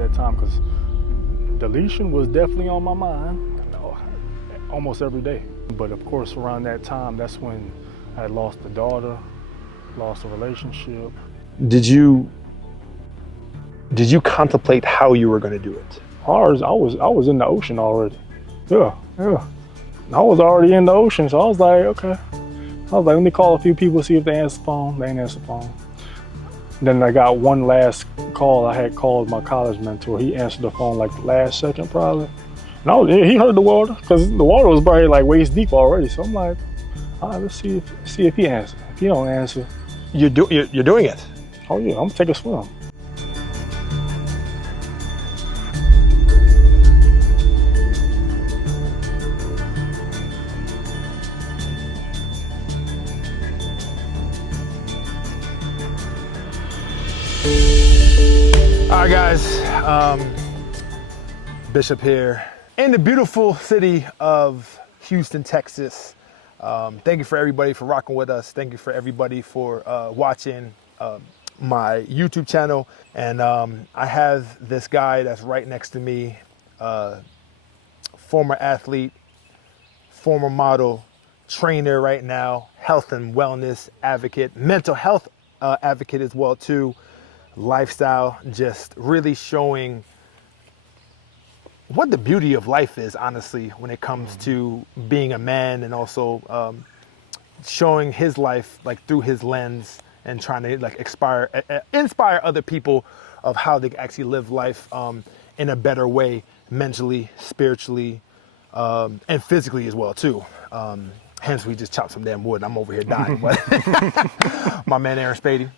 that time, because deletion was definitely on my mind, almost every day. But of course, around that time, that's when I had lost a daughter, lost a relationship. Did you contemplate how you were going to do it? I was in the ocean already. Yeah. I was already in the ocean, so I was like, okay. Let me call a few people, see if they answer the phone. They didn't answer the phone. Then I got one last call. I had called my college mentor. He answered the phone like the last second probably. No, he heard the water, because the water was probably like waist deep already. So I'm like, all right, let's see if he answers. If he don't answer, You're doing it. oh yeah, I'm gonna take a swim. All right, guys, Bishop here in the beautiful city of Houston, Texas. Thank you for everybody for rocking with us. Thank you for everybody for watching my YouTube channel. And I have this guy that's right next to me, former athlete, former model, trainer right now, health and wellness advocate, mental health advocate as well too, lifestyle, just really showing what the beauty of life is, honestly, when it comes to being a man, and also showing his life like through his lens and trying to like inspire other people of how they actually live life in a better way, mentally, spiritually, and physically as well too. Hence, we just chopped some damn wood. I'm over here dying. But my man Aaron Spady.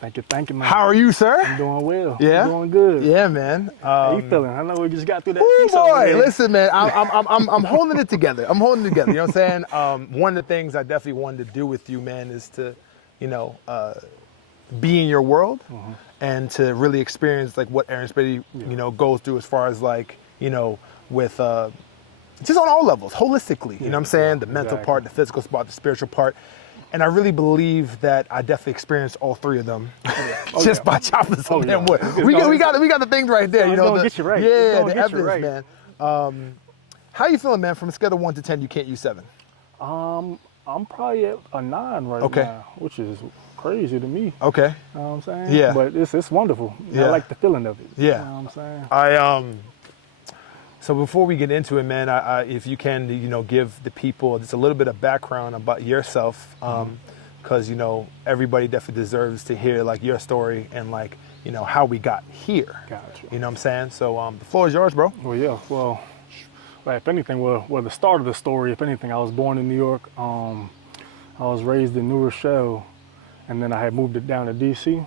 Thank you, man. How are you, sir? I'm doing well. Yeah, I'm doing good. Yeah, man. How you feeling? I know we just got through that. Oh piece over boy, there. listen, man. I'm holding it together. I'm holding it together. You know what I'm saying? One of the things I definitely wanted to do with you, man, is to, be in your world and to really experience like what Aaron Spady, goes through as far as like, with just on all levels, holistically. You know what I'm saying? The mental part, the physical part, the spiritual part. And I really believe that I definitely experienced all three of them just by chopping some damn wood. We got the things right there. Get you right. Yeah, the evidence, man. How you feeling, man? From a scale of 1 to 10, you can't use 7. I'm probably at a 9 right now, which is crazy to me. Okay. You know what I'm saying? Yeah. But it's wonderful. Yeah. I like the feeling of it. Yeah. You know what I'm saying? So before we get into it, man, if you can, give the people just a little bit of background about yourself, because everybody definitely deserves to hear like your story and like how we got here. Gotcha. You know what I'm saying? So the floor is yours, bro. Well, yeah. Well, if anything, the start of the story, if anything, I was born in New York. I was raised in New Rochelle, and then I had moved it down to DC,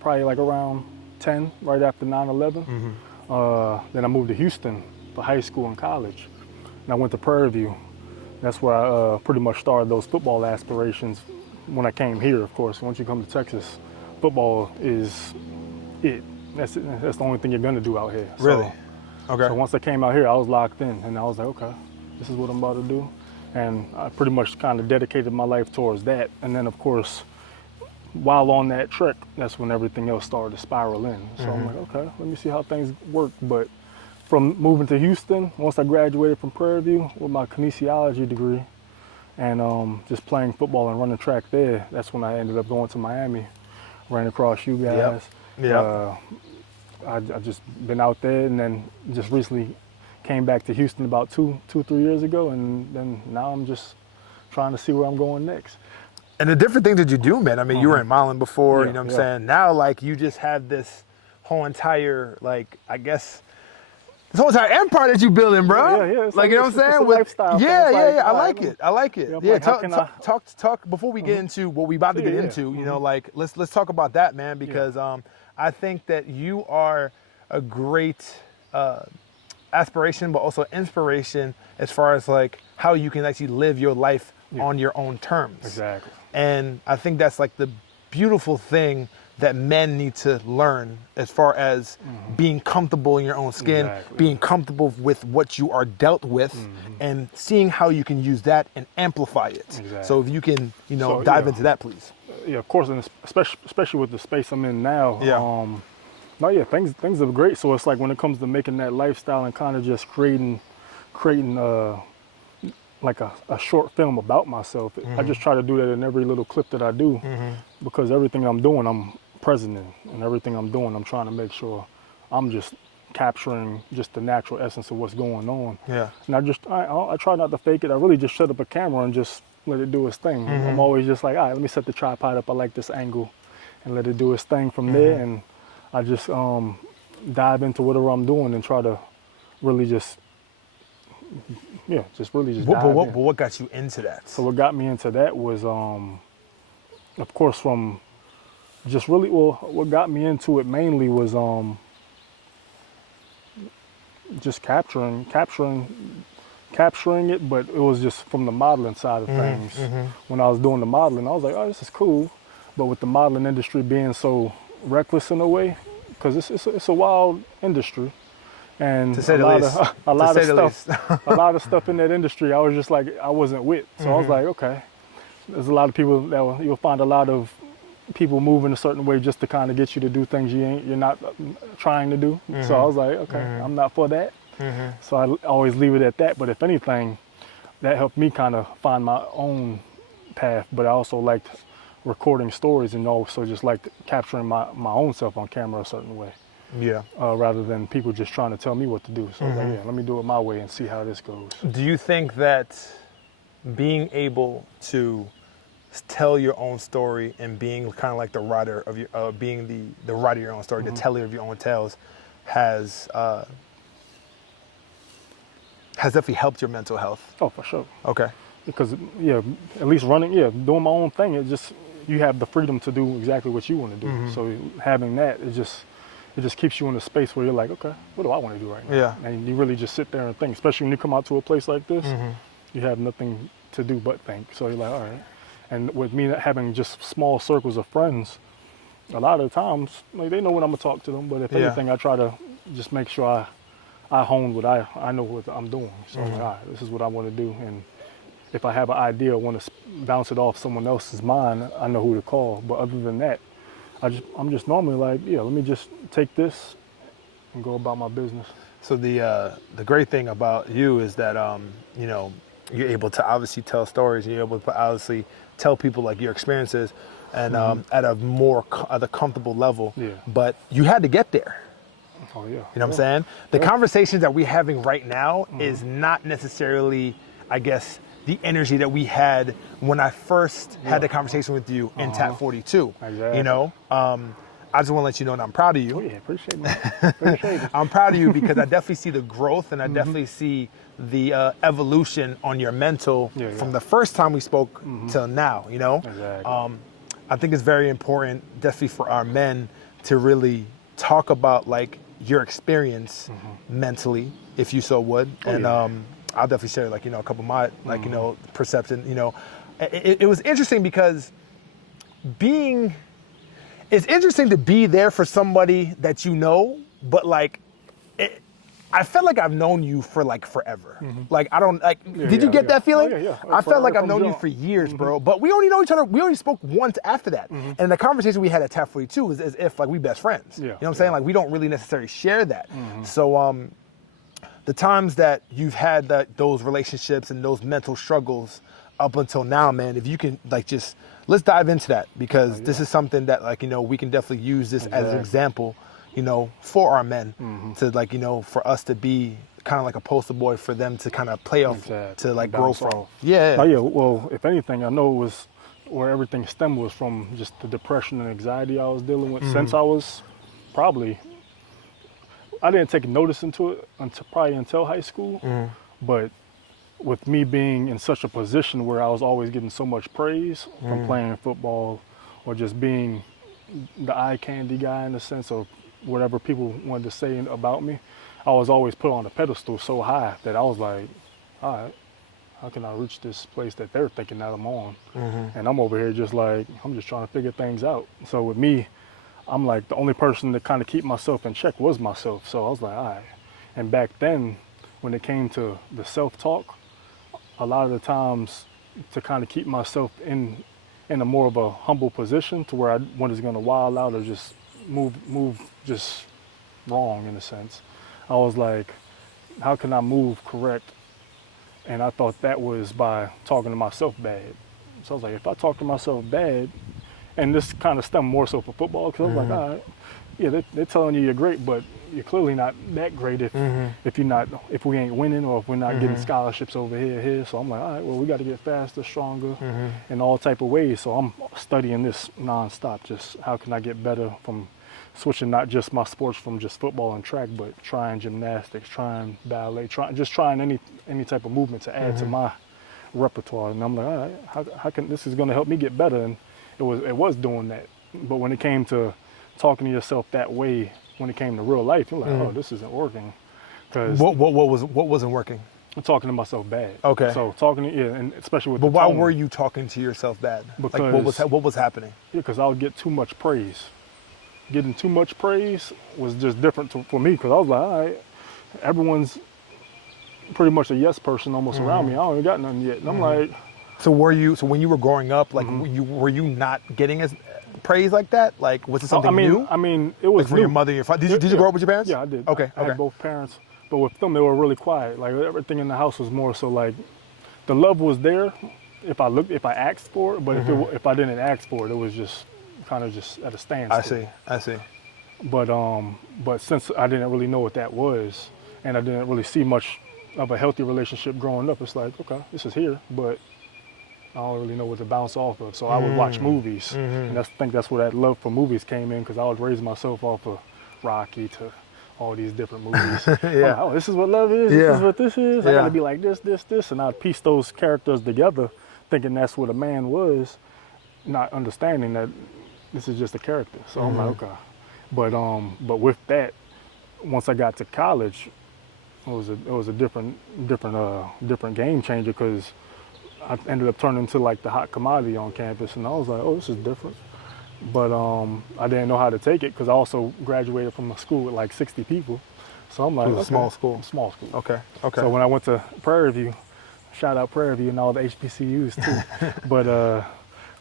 probably like around 10, right after 9/11. Then I moved to Houston for high school and college, and I went to Prairie View. That's where I pretty much started those football aspirations when I came here. Of course, once you come to Texas, football is it. That's the only thing you're gonna do out here. Really? Okay. So once I came out here, I was locked in, and I was like, okay, this is what I'm about to do. And I pretty much kind of dedicated my life towards that. And then, of course, while on that trek, that's when everything else started to spiral in. So I'm like, okay, let me see how things work. But from moving to Houston, once I graduated from Prairie View with my kinesiology degree and just playing football and running track there, that's when I ended up going to Miami, ran across you guys. Yeah. I just been out there, and then just recently came back to Houston about 3 years ago, and then now I'm just trying to see where I'm going next. And the different things that you do, man. I mean, you were in modeling before, Yeah, you know what I'm saying? Now, like, you just have this whole entire, like, I guess, this whole entire empire that you building, bro. Yeah. Like, you know what I'm saying? It's a lifestyle thing. Yeah, It's yeah, like, yeah. I like it. Yeah, Yeah, like, talk before we get into what we about to get into, like, let's talk about that, man, because I think that you are a great aspiration, but also inspiration as far as, like, how you can actually live your life on your own terms. Exactly. And I think that's, like, the beautiful thing that men need to learn as far as being comfortable in your own skin, being comfortable with what you are dealt with, and seeing how you can use that and amplify it. Exactly. So if you can, dive into that, please. Yeah, of course, and especially with the space I'm in now. No, yeah, things are great. So it's like when it comes to making that lifestyle and kind of just creating like a short film about myself. I just try to do that in every little clip that I do, because everything I'm doing, I'm present in, and everything I'm doing, I'm trying to make sure I'm just capturing just the natural essence of what's going on. Yeah. And I try not to fake it. I really just shut up a camera and just let it do its thing. I'm always just like, all right, let me set the tripod up. I like this angle, and let it do its thing from there. And I just dive into whatever I'm doing and try to really just really just dive But in. what got you into that? So what got me into that was, of course, from just really, well, what got me into it mainly was just capturing it, but it was just from the modeling side of things. When I was doing the modeling, I was like, oh, this is cool. But with the modeling industry being so reckless in a way, because it's a wild industry. And To say the least. a lot To of say the stuff, a lot of stuff in that industry, I was just like, I wasn't with. So I was like, okay, there's a lot of people you'll find a lot of people moving a certain way just to kind of get you to do things you're not trying to do. So I was like, okay, I'm not for that. So I always leave it at that. But if anything, that helped me kind of find my own path. But I also liked recording stories and also just liked capturing my own self on camera a certain way. Yeah. Rather than people just trying to tell me what to do. So I was like, yeah, let me do it my way and see how this goes. Do you think that being able to tell your own story and being kind of like the writer of your, being the writer of your own story, the teller of your own tales, has definitely helped your mental health? Oh, for sure. Okay. Because at least doing my own thing, you have the freedom to do exactly what you want to do. So having that, it just keeps you in a space where you're like, okay, what do I want to do right now? Yeah. And you really just sit there and think, especially when you come out to a place like this, you have nothing to do but think. So you're like, all right. And with me having just small circles of friends, a lot of the times, like, they know when I'm gonna talk to them, but if anything, I try to just make sure I hone what I know what I'm doing. So I'm like, all right, this is what I want to do. And if I have an idea, I want to bounce it off someone else's mind, I know who to call. But other than that, I'm just normally like, let me just take this and go about my business. So the great thing about you is that you're able to obviously tell stories, and you're able to obviously tell people like your experiences, and at a comfortable level. Yeah. But you had to get there. Oh yeah. You know what I'm saying? The conversations that we're having right now is not necessarily, I guess, the energy that we had when I first had the conversation with you in TAP 42. Exactly. You know, I just want to let you know that I'm proud of you. Oh yeah, appreciate it. Appreciate it. I'm proud of you because I definitely see the growth, and I definitely see the evolution on your mental from the first time we spoke till now. You know, Exactly. I think it's very important, definitely for our men, to really talk about like your experience mentally, if you so would, and I'll definitely share like a couple of my perception. It was interesting because it's interesting to be there for somebody that you know, but like I felt like I've known you for like forever. Like I don't like. Did you get that feeling? Oh, yeah. I felt like I've From known you jump. for years, bro. But we only know each other. We only spoke once after that, and the conversation we had at TAP 42 was as if like we best friends. Yeah, You know what I'm saying? Like we don't really necessarily share that. So the times that you've had those relationships and those mental struggles up until now, man, if you can like just let's dive into that, because this is something that like we can definitely use this as an example, for our men to like for us to be kind of like a poster boy for them to kind of play off to like grow from. Off. Yeah. Oh yeah. Well, if anything, I know it was where everything stemmed was from just the depression and anxiety I was dealing with since I was probably. I didn't take notice into it until high school, but with me being in such a position where I was always getting so much praise from playing football or just being the eye candy guy in the sense of whatever people wanted to say about me, I was always put on a pedestal so high that I was like, all right, how can I reach this place that they're thinking that I'm on? And I'm over here just like, I'm just trying to figure things out. So with me, I'm like the only person to kind of keep myself in check was myself. So I was like, all right. And back then, when it came to the self-talk, a lot of the times to kind of keep myself in a more of a humble position to where I wasn't going to wild out or just move just wrong in a sense. I was like, how can I move correct? And I thought that was by talking to myself bad. So I was like, if I talk to myself bad, and this kind of stemmed more so for football, because I was like, all right, yeah, they're telling you you're great, but you're clearly not that great if if we ain't winning or if we're not getting scholarships over here. So I'm like, all right, well, we got to get faster, stronger, in all type of ways. So I'm studying this nonstop. Just how can I get better from switching not just my sports from just football and track, but trying gymnastics, trying ballet, trying any type of movement to add to my repertoire. And I'm like, all right, how can this is going to help me get better? And it was doing that. But when it came to talking to yourself that way, when it came to real life, you're like, oh, this isn't working. Because What wasn't working? I'm talking to myself bad. Okay. So talking to and especially with But the why tone, were you talking to yourself bad? Like Because- what was happening? Yeah, because I would get too much praise. Getting too much praise was just different for me, because I was like, all right, everyone's pretty much a yes person almost around me. I don't even got nothing yet. And I'm like, So when you were growing up, like were you not getting as praise like that? Like was it something new? I mean, it was Like from new. your mother and your father? Did you grow up with your parents? Yeah, I did. Okay. I had both parents, but with them, they were really quiet. Like everything in the house was more so like, the love was there if I asked for it, but if I didn't ask for it, it was just kind of just at a standstill. I see. But since I didn't really know what that was, and I didn't really see much of a healthy relationship growing up, it's like, okay, this is here, but I don't really know what to bounce off of. So I would watch movies, and I think that's where that love for movies came in, because I was raising myself off of Rocky to all these different movies. Yeah. I'm like, oh, this is what love is. Yeah. This is what this is. I Yeah. gotta be like this, and I'd piece those characters together, thinking that's what a man was, not understanding that this is just a character. So I'm like, okay. But with that, once I got to college, it was a different game changer, because I ended up turning into like the hot commodity on campus, and I was like, oh, this is different. But I didn't know how to take it, because I also graduated from a school with like 60 people. So I'm like, It was a okay, small school. Small school. Okay. So when I went to Prairie View, shout out Prairie View and all the HBCUs too.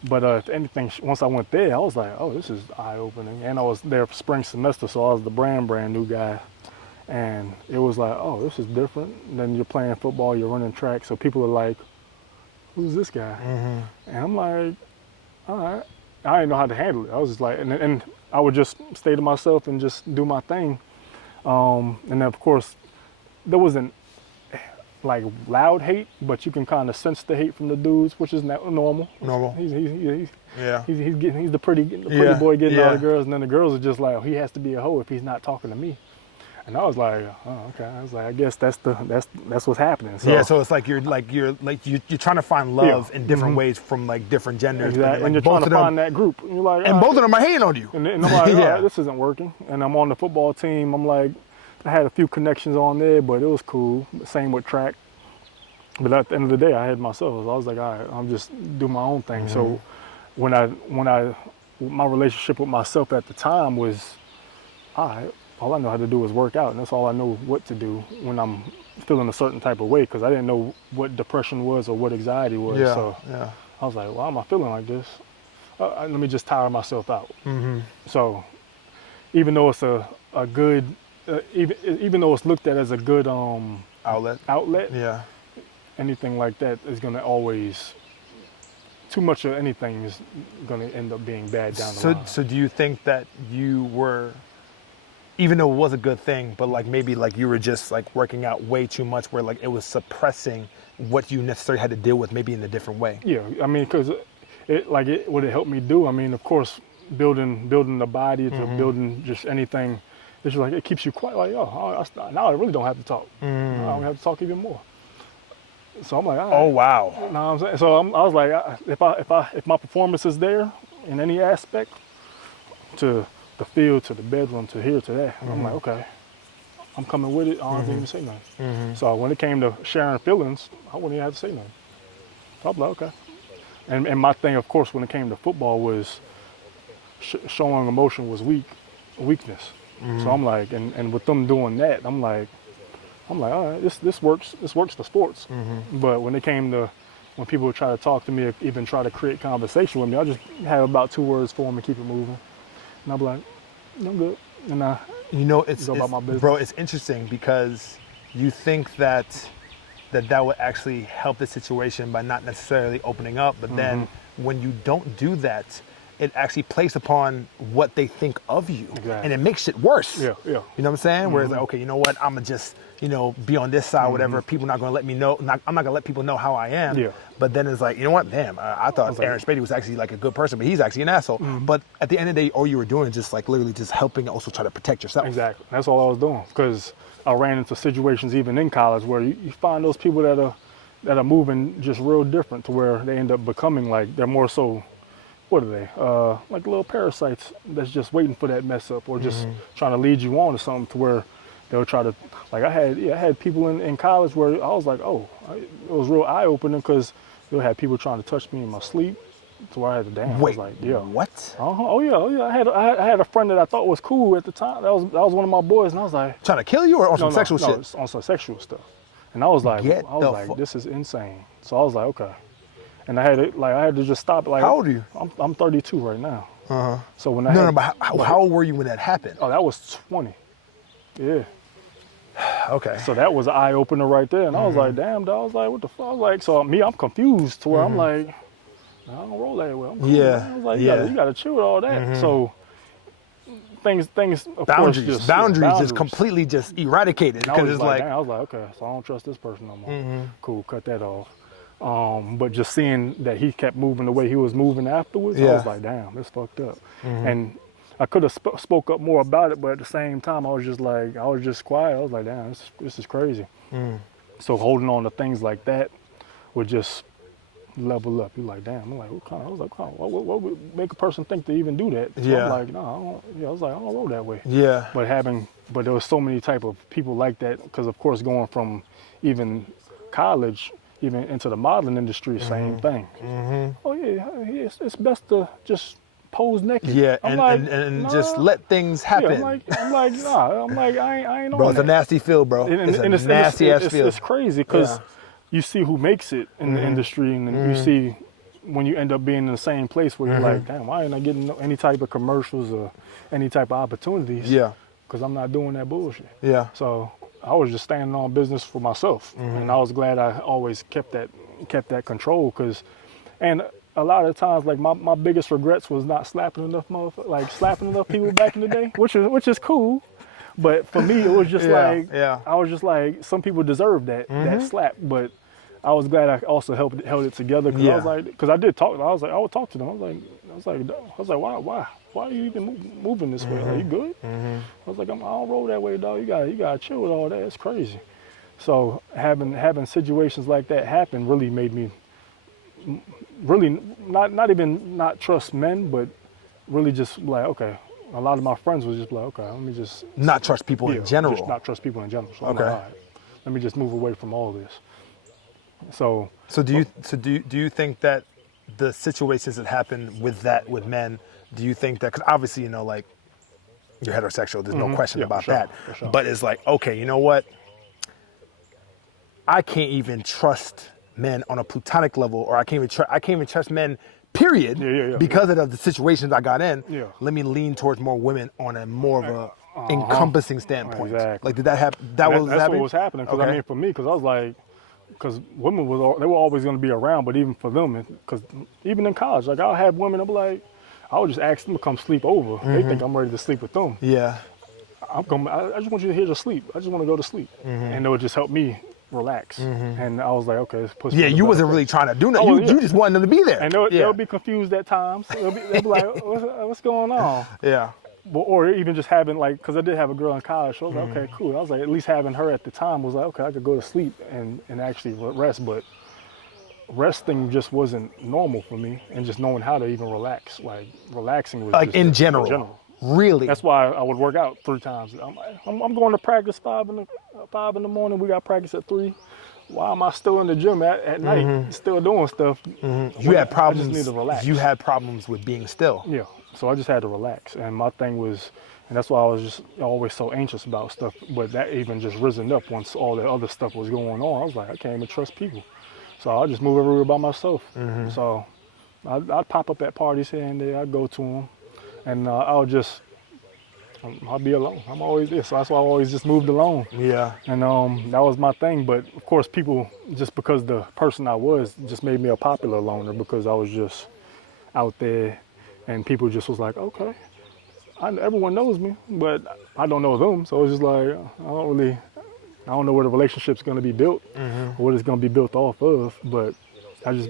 But if anything, once I went there, I was like, oh, this is eye-opening. And I was there for spring semester, so I was the brand new guy. And it was like, oh, this is different. And then you're playing football, you're running track, so people are like, who's this guy? And I'm like, all right. I didn't know how to handle it. I was just like, and I would just stay to myself and just do my thing. And then of course, there wasn't like loud hate, but you can kind of sense the hate from the dudes, which is normal. Normal. He's Yeah. the pretty Yeah, boy getting all yeah. the girls, and then the girls are just like, oh, he has to be a hoe if he's not talking to me. And I was like, oh, okay. I was like, I guess that's what's happening. So, Yeah, so it's like you're trying to find love in different ways from like different genders. exactly. But, like, And you're both trying of to them- find that group. And you're like, and all both right. of them are hating on you. And I'm like, all Yeah. right, this isn't working. And I'm on the football team. I'm like, I had a few connections on there, but it was cool. Same with track. But at the end of the day, I had myself. I was like, all right, I'm just do my own thing. So when my relationship with myself at the time was, all right, all I know how to do is work out, and that's all I know what to do when I'm feeling a certain type of way, because I didn't know what depression was or what anxiety was. Yeah, So yeah. I was like, why am I feeling like this? Let me just tire myself out. So even though it's a good, even though it's looked at as a good outlet, Yeah. anything like that is going to always, too much of anything is going to end up being bad down the line. So do you think that you were, even though it was a good thing, but like maybe like you were just like working out way too much, where like it was suppressing what you necessarily had to deal with, maybe in a different way? Yeah, I mean, because what it helped me do, I mean, of course, building the body to building just anything, it's just like, it keeps you quiet, like, oh, now I really don't have to talk. Now I don't have to talk even more. So I'm like, all right. Oh wow. You know what I'm saying? So I was like, if my performance is there in any aspect, to the field, to the bedroom, to here, to that, I'm like, okay, I'm coming with it. I don't have to even say nothing. So when it came to sharing feelings, I wouldn't even have to say nothing. So I was like, okay. And my thing, of course, when it came to football was showing emotion was weakness. So I'm like, and with them doing that, I'm like, all right, this works for sports. But when it came to, when people would try to talk to me or even try to create conversation with me, I just have about 2 words for them and keep it moving. And I'll be like, I'm good. And You know, it's go about my business. bro, it's interesting because you think that would actually help the situation by not necessarily opening up, but then when you don't do that, it actually plays upon what they think of you, and it makes it worse. Yeah. You know what I'm saying? Where it's like, okay, you know what? I'm gonna just, be on this side, whatever. People not gonna let me know. I'm not gonna let people know how I am. Yeah. But then it's like, you know what? Damn, I thought Aaron Spady was actually like a good person, but he's actually an asshole. But at the end of the day, all you were doing is just like literally just helping, also try to protect yourself. Exactly. That's all I was doing, because I ran into situations even in college where you find those people that are moving just real different, to where they end up becoming like, they're more so, what are they? Like little parasites that's just waiting for that mess up, or just trying to lead you on to something, to where they'll try to, like I had people in college where I was like, it was real eye opening, because you'll have people trying to touch me in my sleep, to where I had to damn. Wait, I was like, yeah. What? Oh yeah. I had a friend that I thought was cool at the time. That was one of my boys, and I was like, Trying to kill you, or on some sexual shit? No, on some sexual stuff. And I was like, Get this is insane. So I was like, okay. And I had to just stop. Like, how old are you? I'm 32 right now. So when But how old were you when that happened? Oh, that was 20. Yeah. Okay. So that was an eye opener right there, and I was like, damn, dog. I was like, what the fuck? I was like, so I'm confused, to where I'm like, I don't roll that way. I'm cool, man. I was like, you gotta chill with all that. So things of boundaries course, just completely just eradicated, and because it's like, I was like, okay, so I don't trust this person no more. Cool, cut that off. But just seeing that he kept moving the way he was moving afterwards, I was like, damn, it's fucked up. And I could have spoke up more about it, but at the same time, I was just quiet. I was like, damn, this is crazy. So holding on to things like that would just level up. You're like, damn. I'm like, what would make a person think to even do that? So I'm like, no, I was like, I don't roll that way. Yeah. But there was so many type of people like that, because of course going from even college even into the modeling industry, same thing. Oh yeah, it's best to just pose naked. Yeah, I'm and just let things happen. Yeah, I'm like, nah. I'm like, I ain't on Bro, it's that. a nasty feel, bro. It's a nasty ass feel. It's crazy, because you see who makes it in the industry, and then you see when you end up being in the same place where you're like, damn, why ain't I getting any type of commercials or any type of opportunities? Yeah. Because I'm not doing that bullshit. Yeah. So I was just standing on business for myself, and I was glad I always kept that control, and a lot of times, like my biggest regrets was not slapping enough people back in the day, which is cool. But for me, it was just I was just like, some people deserve that slap, but I was glad I also held it together, because I was like, because I did talk. I would talk to them. I was like, why are you even moving this way? Like, you good? I was like, I don't roll that way, dog. You gotta chill with all that. It's crazy. So having situations like that happen really made me really not even not trust men, but really just like, okay. A lot of my friends was just like, okay, let me just not trust people in general. Just not trust people in general. So okay. I'm like, all right, let me just move away from all this. So do you think that the situations that happen with men, do you think that, because obviously, like, you're heterosexual, there's no question about that, sure. But it's like, okay, you know what? I can't even trust men on a platonic level, or I can't even trust men, period, because of the situations I got in. Yeah. Let me lean towards more women on a more of a encompassing standpoint. Exactly. Like, did that happen? That's what was happening. Because I mean, for me, because I was like, because women they were always going to be around, but even for them, because even in college, like, I'll have women, I would just ask them to come sleep over. They think I'm ready to sleep with them. Yeah. I just want you to hear to sleep. I just want to go to sleep, and it would just help me relax. And I was like, okay, let's put. Yeah, you wasn't really trying to do nothing. You just wanted them to be there. And they'll be confused at times. They'll be like, what's going on? Yeah. Or even just having, like, because I did have a girl in college, so I was like, okay, cool. I was like, at least having her at the time was like, okay, I could go to sleep and actually rest. But resting just wasn't normal for me, and just knowing how to even relax. Like, relaxing was like just in general. Really? That's why I would work out 3 times. I'm going to practice 5 in the morning. We got practice at 3. Why am I still in the gym at night, still doing stuff? You had problems. I just need to relax. You had problems with being still. Yeah. So I just had to relax. And my thing was, and that's why I was just always so anxious about stuff. But that even just risen up once all the other stuff was going on. I was like, I can't even trust people. So I just move everywhere by myself. So I'd pop up at parties here and there. I'd go to them. And I would just I'll be alone. I'm always there, so that's why I always just moved alone. Yeah. And that was my thing. But of course, people, just because the person I was just made me a popular loner, because I was just out there, and people just was like, okay, everyone knows me, but I don't know them. So it's just like, I don't know where the relationship's going to be built, or what it's going to be built off of. But I just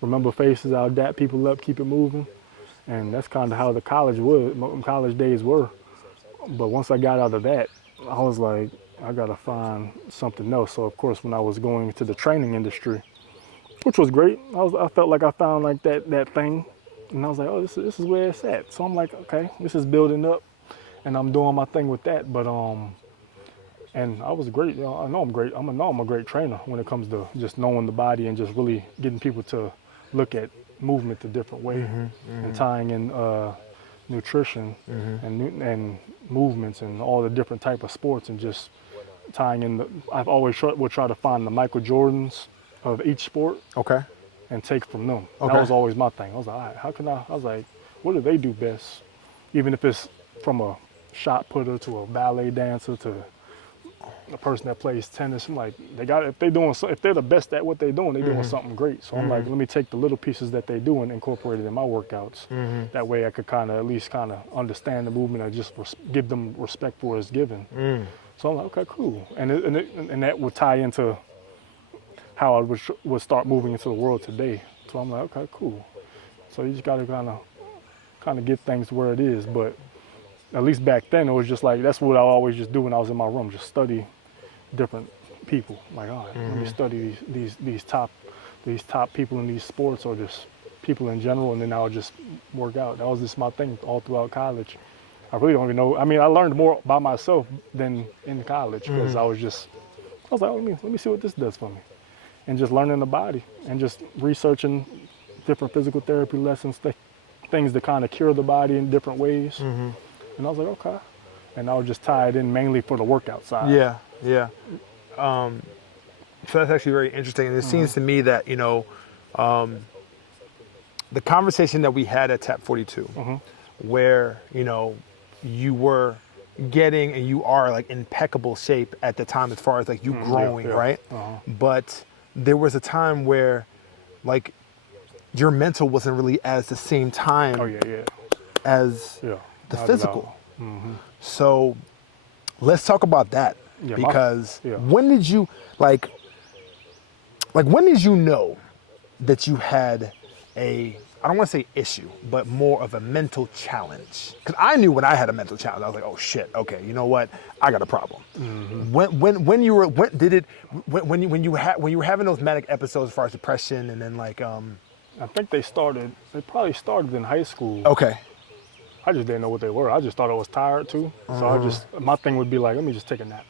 remember faces. I'll dap people up, keep it moving, and that's kind of how the college days were. But once I got out of that, I was like, I gotta find something else. So of course, when I was going into the training industry, which was great, I felt like I found like that thing, and I was like, oh, this is where it's at. So I'm like, okay, this is building up, and I'm doing my thing with that. But and I was great. I know I'm great. I'm a great trainer when it comes to just knowing the body and just really getting people to look at movement a different way, and tying in nutrition and movements and all the different type of sports, and just tying in I've always would try to find the Michael Jordans of each sport, Okay. and take from them. Okay. That was always my thing. I was like, all right, how can I was like, what do they do best? Even if it's from a shot putter to a ballet dancer to a person that plays tennis, I'm like, if they're the best at what they're doing, they're doing something great. So I'm like, let me take the little pieces that they do and incorporate it in my workents. That way I could at least understand the movement and just give them respect for it's given. So I'm like, okay, cool. And that would tie into how I would start moving into the world today. So I'm like, okay, cool. So you just gotta kind of get things where it is. But at least back then, it was just like, that's what I always just do when I was in my room, just study different people. Like, all right, let me study these top people in these sports, or just people in general, and then I would just work out. That was just my thing all throughout college. I really don't even know. I mean, I learned more by myself than in college, because I was like, oh, let me see what this does for me. And just learning the body and just researching different physical therapy lessons, things to kind of cure the body in different ways. And I was like, okay. And I would just tie it in mainly for the workout side. Yeah, yeah. So that's actually very interesting. And it seems to me that, the conversation that we had at Tap 42, where, you were getting and you are like impeccable shape at the time, as far as like you growing, right? But there was a time where like your mental wasn't really as the same time as the physical. So let's talk about that, because when did you when did you know that you had I don't want to say issue, but more of a mental challenge? Because I knew when I had a mental challenge, I was like, oh shit, okay, you know what, I got a problem. When you were having those manic episodes as far as depression, and then I think they probably started in high school. Okay. I just didn't know what they were. I just thought I was tired too. So my thing would be like, let me just take a nap,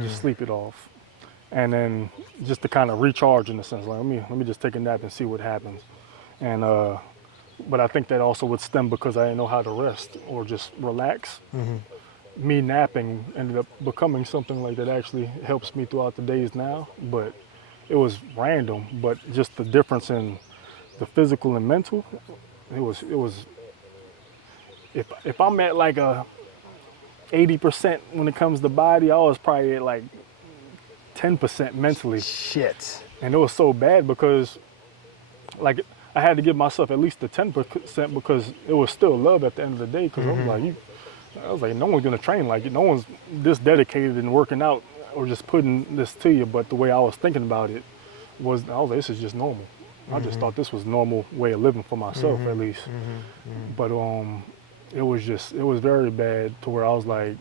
just sleep it off. And then just to kind of recharge, in a sense, like, let me just take a nap and see what happens. And, but I think that also would stem because I didn't know how to rest or just relax. Me napping ended up becoming something like that actually helps me throughout the days now, but it was random. But just the difference in the physical and mental, it was, if I'm at like a 80% when it comes to body, I was probably at like 10% mentally. Shit. And it was so bad because like I had to give myself at least the 10% because it was still love at the end of the day. Because I was like, no one's gonna train like you. No one's this dedicated in working out or just putting this to you. But the way I was thinking about it I was like, this is just normal. I just thought this was a normal way of living for myself, at least. But it was very bad to where I was like,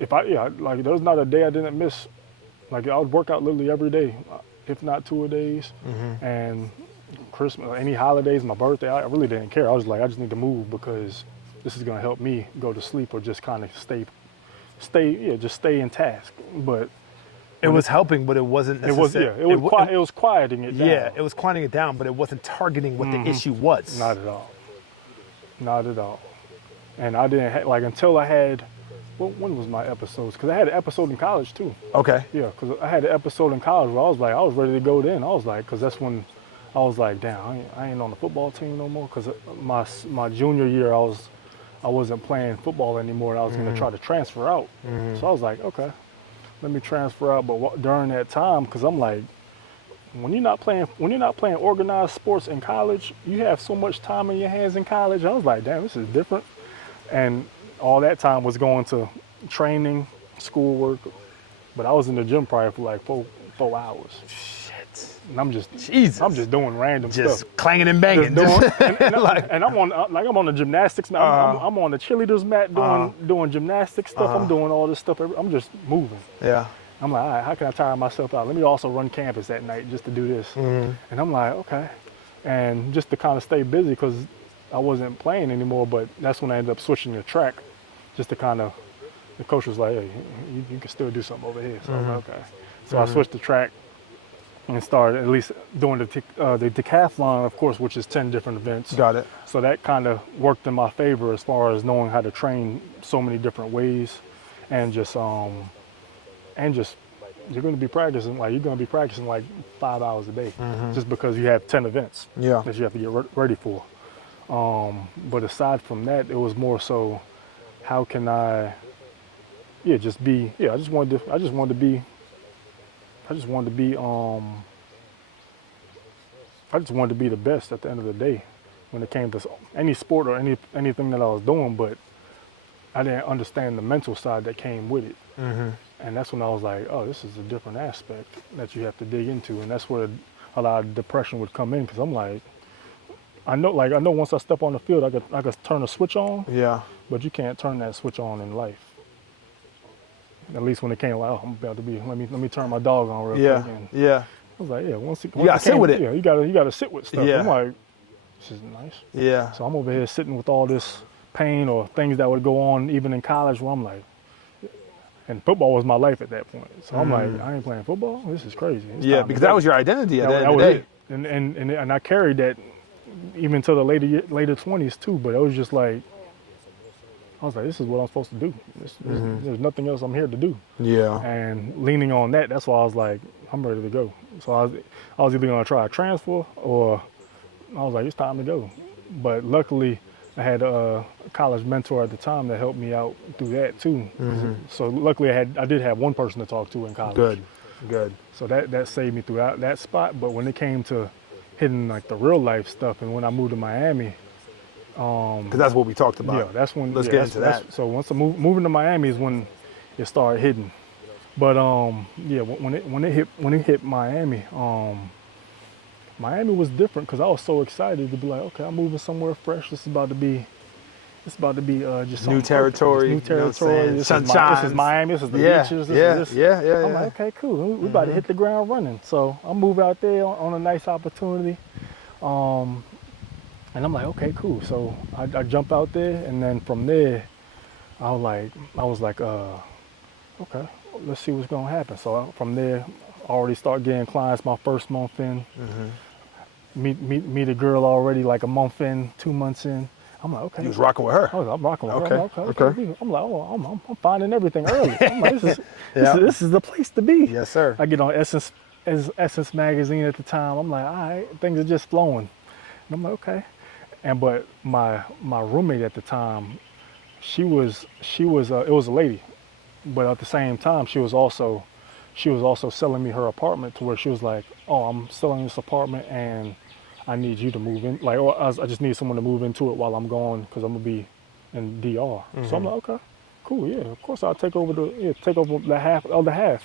there was not a day I didn't miss. Like I would work out literally every day, if not 2 a days. And Christmas, any holidays, my birthday, I really didn't care. I was like, I just need to move because this is gonna help me go to sleep or just kind of just stay in task. But it was helping, but it wasn't necessarily. It was quieting it down. Yeah, it was quieting it down, but it wasn't targeting what the issue was. Not at all. Not at all. And I didn't until I had. When was my episodes? Because I had an episode in college too. Okay. Yeah, because I had an episode in college where I was ready to go then. I was like, because that's when I was like, damn, I ain't on the football team no more. Because my junior year, I was I wasn't playing football anymore. And I was going to try to transfer out. So I was like, okay, let me transfer out. But during that time, because I'm like, when you're not playing organized sports in college, you have so much time in your hands in college. I was like, damn, this is different. And all that time was going to training, schoolwork. But I was in the gym probably for like four hours. Shit. And I'm just doing random Just stuff. clanging and banging. And I'm on the gymnastics mat. I'm on the cheerleaders mat doing gymnastics stuff. I'm doing all this stuff. I'm just moving. Yeah. I'm like, all right, how can I tire myself out? Let me also run campus at night just to do this. And I'm like, okay. And just to kind of stay busy because I wasn't playing anymore, but that's when I ended up switching to track just to kind of, the coach was like, hey, you can still do something over here. So I'm like, okay. So I switched to track and started at least doing the decathlon, of course, which is 10 different events. Got it. So that kind of worked in my favor as far as knowing how to train so many different ways and just you're going to be practicing like 5 hours a day just because you have 10 events that you have to get ready for. But aside from that, it was more so, how can I, I just wanted to be the best at the end of the day when it came to any sport or anything that I was doing, but I didn't understand the mental side that came with it. And that's when I was like, oh, this is a different aspect that you have to dig into. And that's where a lot of depression would come in, because I'm like, I know once I step on the field, I could turn a switch on. Yeah. But you can't turn that switch on in life. At least when it came, like, oh, I'm about to be, let me turn my dog on real quick. And I was like, once you gotta sit with it. Yeah, you gotta sit with stuff. Yeah. I'm like, this is nice. Yeah. So I'm over here sitting with all this pain or things that would go on even in college where I'm like, and football was my life at that point. So I'm like, I ain't playing football? This is crazy. It's because that was your identity at the end of the day. And I carried that even to the later 20s too, but it was just like, I was like, this is what I'm supposed to do. There's nothing else I'm here to do. Yeah. And leaning on that, that's why I was like, I'm ready to go. So I was either gonna try a transfer or I was like, it's time to go. But luckily, I had a college mentor at the time that helped me out through that too. So luckily I did have one person to talk to in college. Good. So that saved me throughout that spot. But when it came to hitting like the real life stuff, and when I moved to Miami, because that's what we talked about. Yeah, that's when. Let's get into that. So once I moving to Miami is when it started hitting. But when it hit Miami, Miami was different because I was so excited to be like, okay, I'm moving somewhere fresh. This is about to be just new territory. New territory. You know this is Miami. This is the beaches. I'm like, okay, cool. We about to hit the ground running. So I move out there on a nice opportunity. And I'm like, okay, cool. So I jump out there, and then from there, I was like, okay, let's see what's gonna happen. So from there, I already start getting clients my first month in. Meet a girl already like a month in, 2 months in. I'm like, okay. You was rocking with her. I'm rocking with her. Okay. I'm like, oh, I'm finding everything early. I'm like, this is the place to be. Yes, sir. I get on Essence magazine at the time. I'm like, all right, things are just flowing. And I'm like, okay. But my roommate at the time, it was a lady, but at the same time she was also selling me her apartment, to where she was like, oh, I'm selling this apartment and I need you to move in, like, or I just need someone to move into it while I'm gone because I'm gonna be in DR. So I'm like, okay, cool, yeah, of course I'll take over the other half,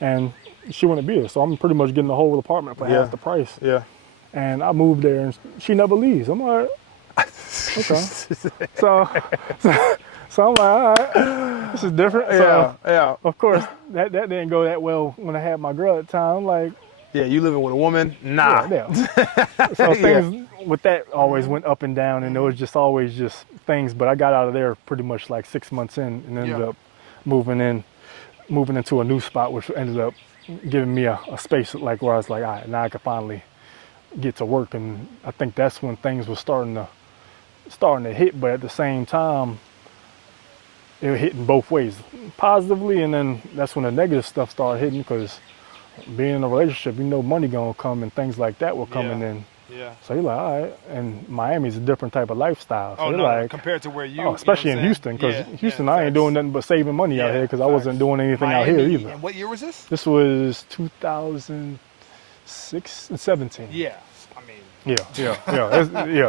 and she wouldn't be there, so I'm pretty much getting the whole apartment for half the price. Yeah. And I moved there, and she never leaves. I'm like, okay. So I'm like, all right, this is different. Yeah. Of course, that didn't go that well when I had my girl at the time. I'm like, yeah, you living with a woman? Nah. Yeah. So things with that always went up and down, and it was just always just things. But I got out of there pretty much like 6 months in, and ended up moving into a new spot, which ended up giving me a space like where I was like, all right, now I can finally get to work. And I think that's when things were starting to hit, but at the same time it was hitting both ways, positively, and then that's when the negative stuff started hitting, because being in a relationship, money gonna come and things like that were coming in. Yeah. So you're like, all right. And Miami's a different type of lifestyle. So Oh you're no, like, compared to where you, oh, especially you know in what I'm saying? Houston, because Houston, I ain't facts. doing nothing but saving money out here because I wasn't facts. doing anything out Miami, here either. And what year was this? This was 2006 and 17. Yeah, I mean, It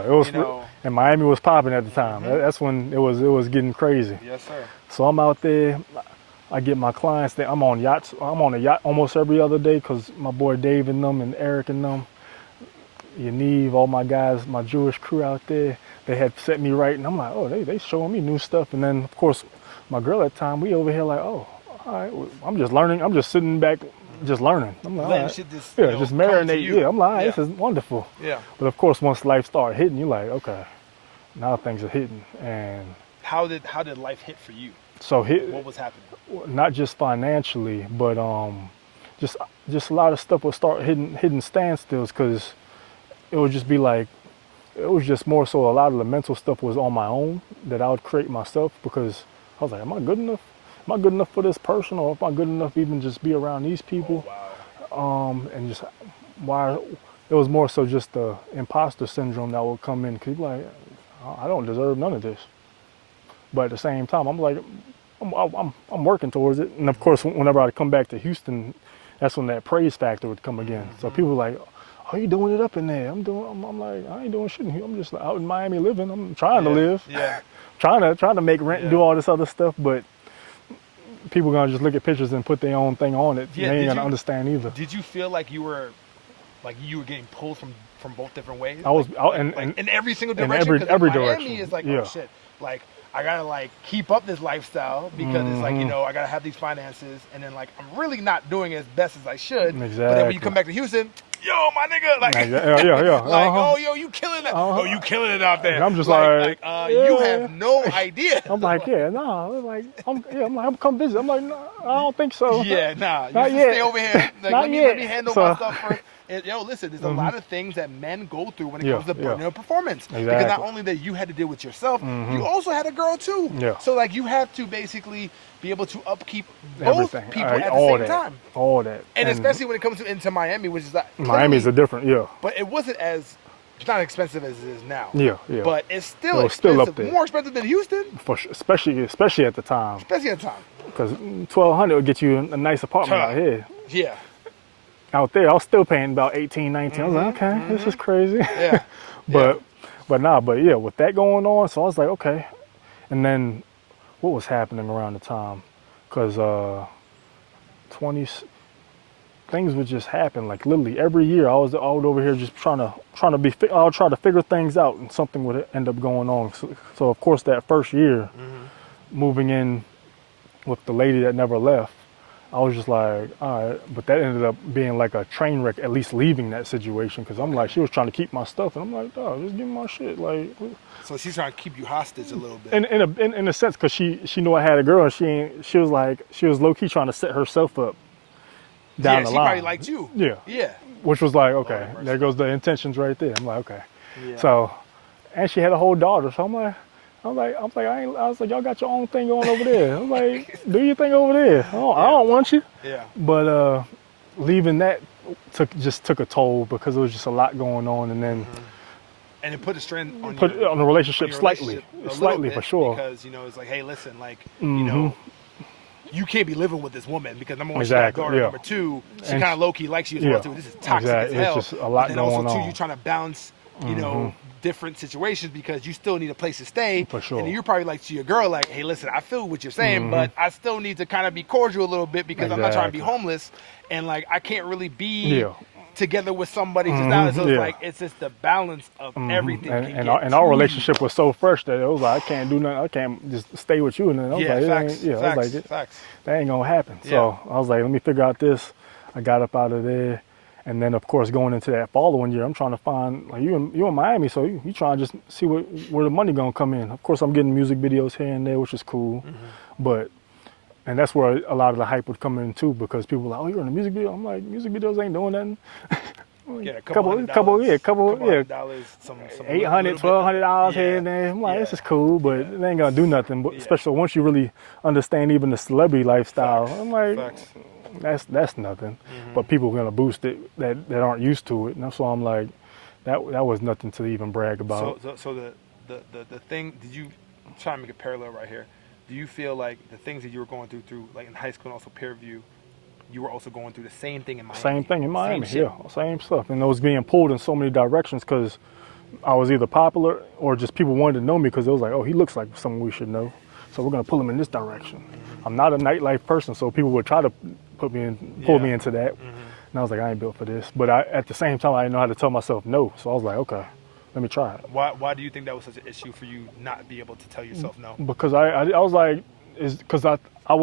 was, You know. and Miami was popping at the time. That's when it was getting crazy. yes, sir. So I'm out there. I get my clients there. I'm on yachts. I'm on a yacht almost every other day because my boy Dave and them and Eric and them, Yaniv, all my guys, my Jewish crew out there, they had set me right. And I'm like, oh, they showing me new stuff. And then, of course, my girl at the time, we over here like, oh, all right, I'm just learning. I'm just sitting back, just learning. I'm like, all Letting right. shit just, Just come to marinate. you. Yeah, I'm like, all right, this is wonderful. Yeah. But of course, once life started hitting, you're like, okay, now things are hitting. And How did life hit for you? so What was happening? not just financially, but just a lot of stuff would start hitting standstills because it would just be like, it was just more so a lot of the mental stuff was on my own that I would create myself because I was like, am I good enough? Am I good enough for this person, or am I good enough even just be around these people? Wow. And just why it was more so just the imposter syndrome that would come in because like, I don't deserve none of this. But at the same time, I'm like, I'm working towards it. And of course, whenever I come back to Houston, that's when that praise factor would come again. So people were like, oh, you doing it up in there? I'm like, I ain't doing shit in here. I'm just out in Miami living. I'm trying to live. Yeah. trying to make rent and do all this other stuff. But people gonna just look at pictures and put their own thing on it. Yeah, They ain't did gonna you- understand either. Did you feel like you were getting pulled from both different ways? I was, In every single in direction. 'Cause every Miami direction. is like, Yeah. oh shit, like I gotta like keep up this lifestyle because it's like, I gotta have these finances, and then like I'm really not doing as best as I should. But then when you Exactly. come back to Houston, yo, my nigga, like, Yeah. like, Uh-huh. oh, yo, you killing it. Oh, you killing it out there. And I'm just you yeah. have no idea. I'm like, yeah, no, like, I'm come visit. I'm like, no, I don't think so. Yeah, nah. You Not should yet. stay over here. Like, Not let me yet. handle So- my stuff first. And, listen, there's a lot of things that men go through when it Yeah, comes to burning a performance. Because Exactly. not only that you had to deal with yourself, you also had a girl too. Yeah. So like you have to basically be able to upkeep both Everything. people All right, at the all same that, time. All that. And especially when it comes into Miami, which is like Miami's a different, but it wasn't it's not expensive as it is now. Yeah. But it's still It was still expensive, up there. more expensive than Houston, for sure, especially at the time, especially at the time. because $1,200 would get you a nice apartment out here. Yeah. Out there, I was still paying about 18, 19. I was like, okay, this is crazy. but Yeah. but yeah, with that going on, so I was like, okay. And then what was happening around the time? Because 20s, things would just happen. Like literally every year, I would over here just trying to I would try to figure things out, and something would end up going on. So of course, that first year, moving in with the lady that never left, I was just like, all right, but that ended up being like a train wreck, at least leaving that situation, because I'm like, she was trying to keep my stuff, and I'm like, dog, just give me my shit. Like, So she's trying to keep you hostage a little bit. in a sense, because she knew I had a girl, and she was low key trying to set herself up down the she line. probably liked you. Yeah. Yeah. Which was like, okay, mercy. there goes the intentions right there. I'm like, okay. Yeah. So, and she had a whole daughter, so I was like, y'all got your own thing going over there. I was like, do your thing over there. I don't want you. Yeah. But leaving that took a toll because there was just a lot going on, and then And it put a strain on put it on the relationship your slightly, relationship a little slightly bit for sure. Because it's like, hey, listen, like you can't be living with this woman because number one, Exactly, she got a daughter. yeah. Number two, she And kind of low key likes you as yeah, well too. This is toxic exactly. as hell. It's just a lot but then going also too, on. you're trying to balance, different situations because you still need a place to stay. For sure. And you're probably like to your girl, like, hey, listen, I feel what you're saying, but I still need to kind of be cordial a little bit because I'm not trying to be Exactly. homeless, and like I can't really be Yeah. together with somebody just now. So it's yeah. like it's just the balance of everything. And, can and, get our, and our too relationship was so fresh that it was like, I can't do nothing. I can't just stay with you. And then I was Yeah, like, facts. I was like, Facts. that ain't gonna happen. So I was like, let me figure out this. I got up out of there. And then of course going into that following year, I'm trying to find, like, you in Miami, so you trying to just see where the money gonna come in. Of course I'm getting music videos here and there, which is cool. And that's where a lot of the hype would come in too, because people were like, oh, you're in a music video? I'm like, music videos ain't doing nothing. Yeah, a couple $100, $100, some $800, $1,200 here and there. I'm like, this is cool, but it ain't gonna do nothing. But especially once you really understand even the celebrity lifestyle, I'm like, that's nothing. But people are gonna boost it that aren't used to it, and that's why I'm like, that was nothing to even brag about. So the thing, did you, I'm trying to make a parallel right here. Do you feel like the things that you were going through like in high school and also peer review, you were also going through the same thing in Miami? Same thing in Miami, Same shit. yeah, same stuff. And it was being pulled in so many directions because I was either popular or just people wanted to know me because it was like, oh, he looks like someone we should know, so we're gonna pull him in this direction. I'm not a nightlife person, so people would try to pull me into that. And I was like, I ain't built for this. But at the same time, I didn't know how to tell myself no. So I was like, okay, let me try it. Why do you think that was such an issue for you not be able to tell yourself no? Because I was like, because I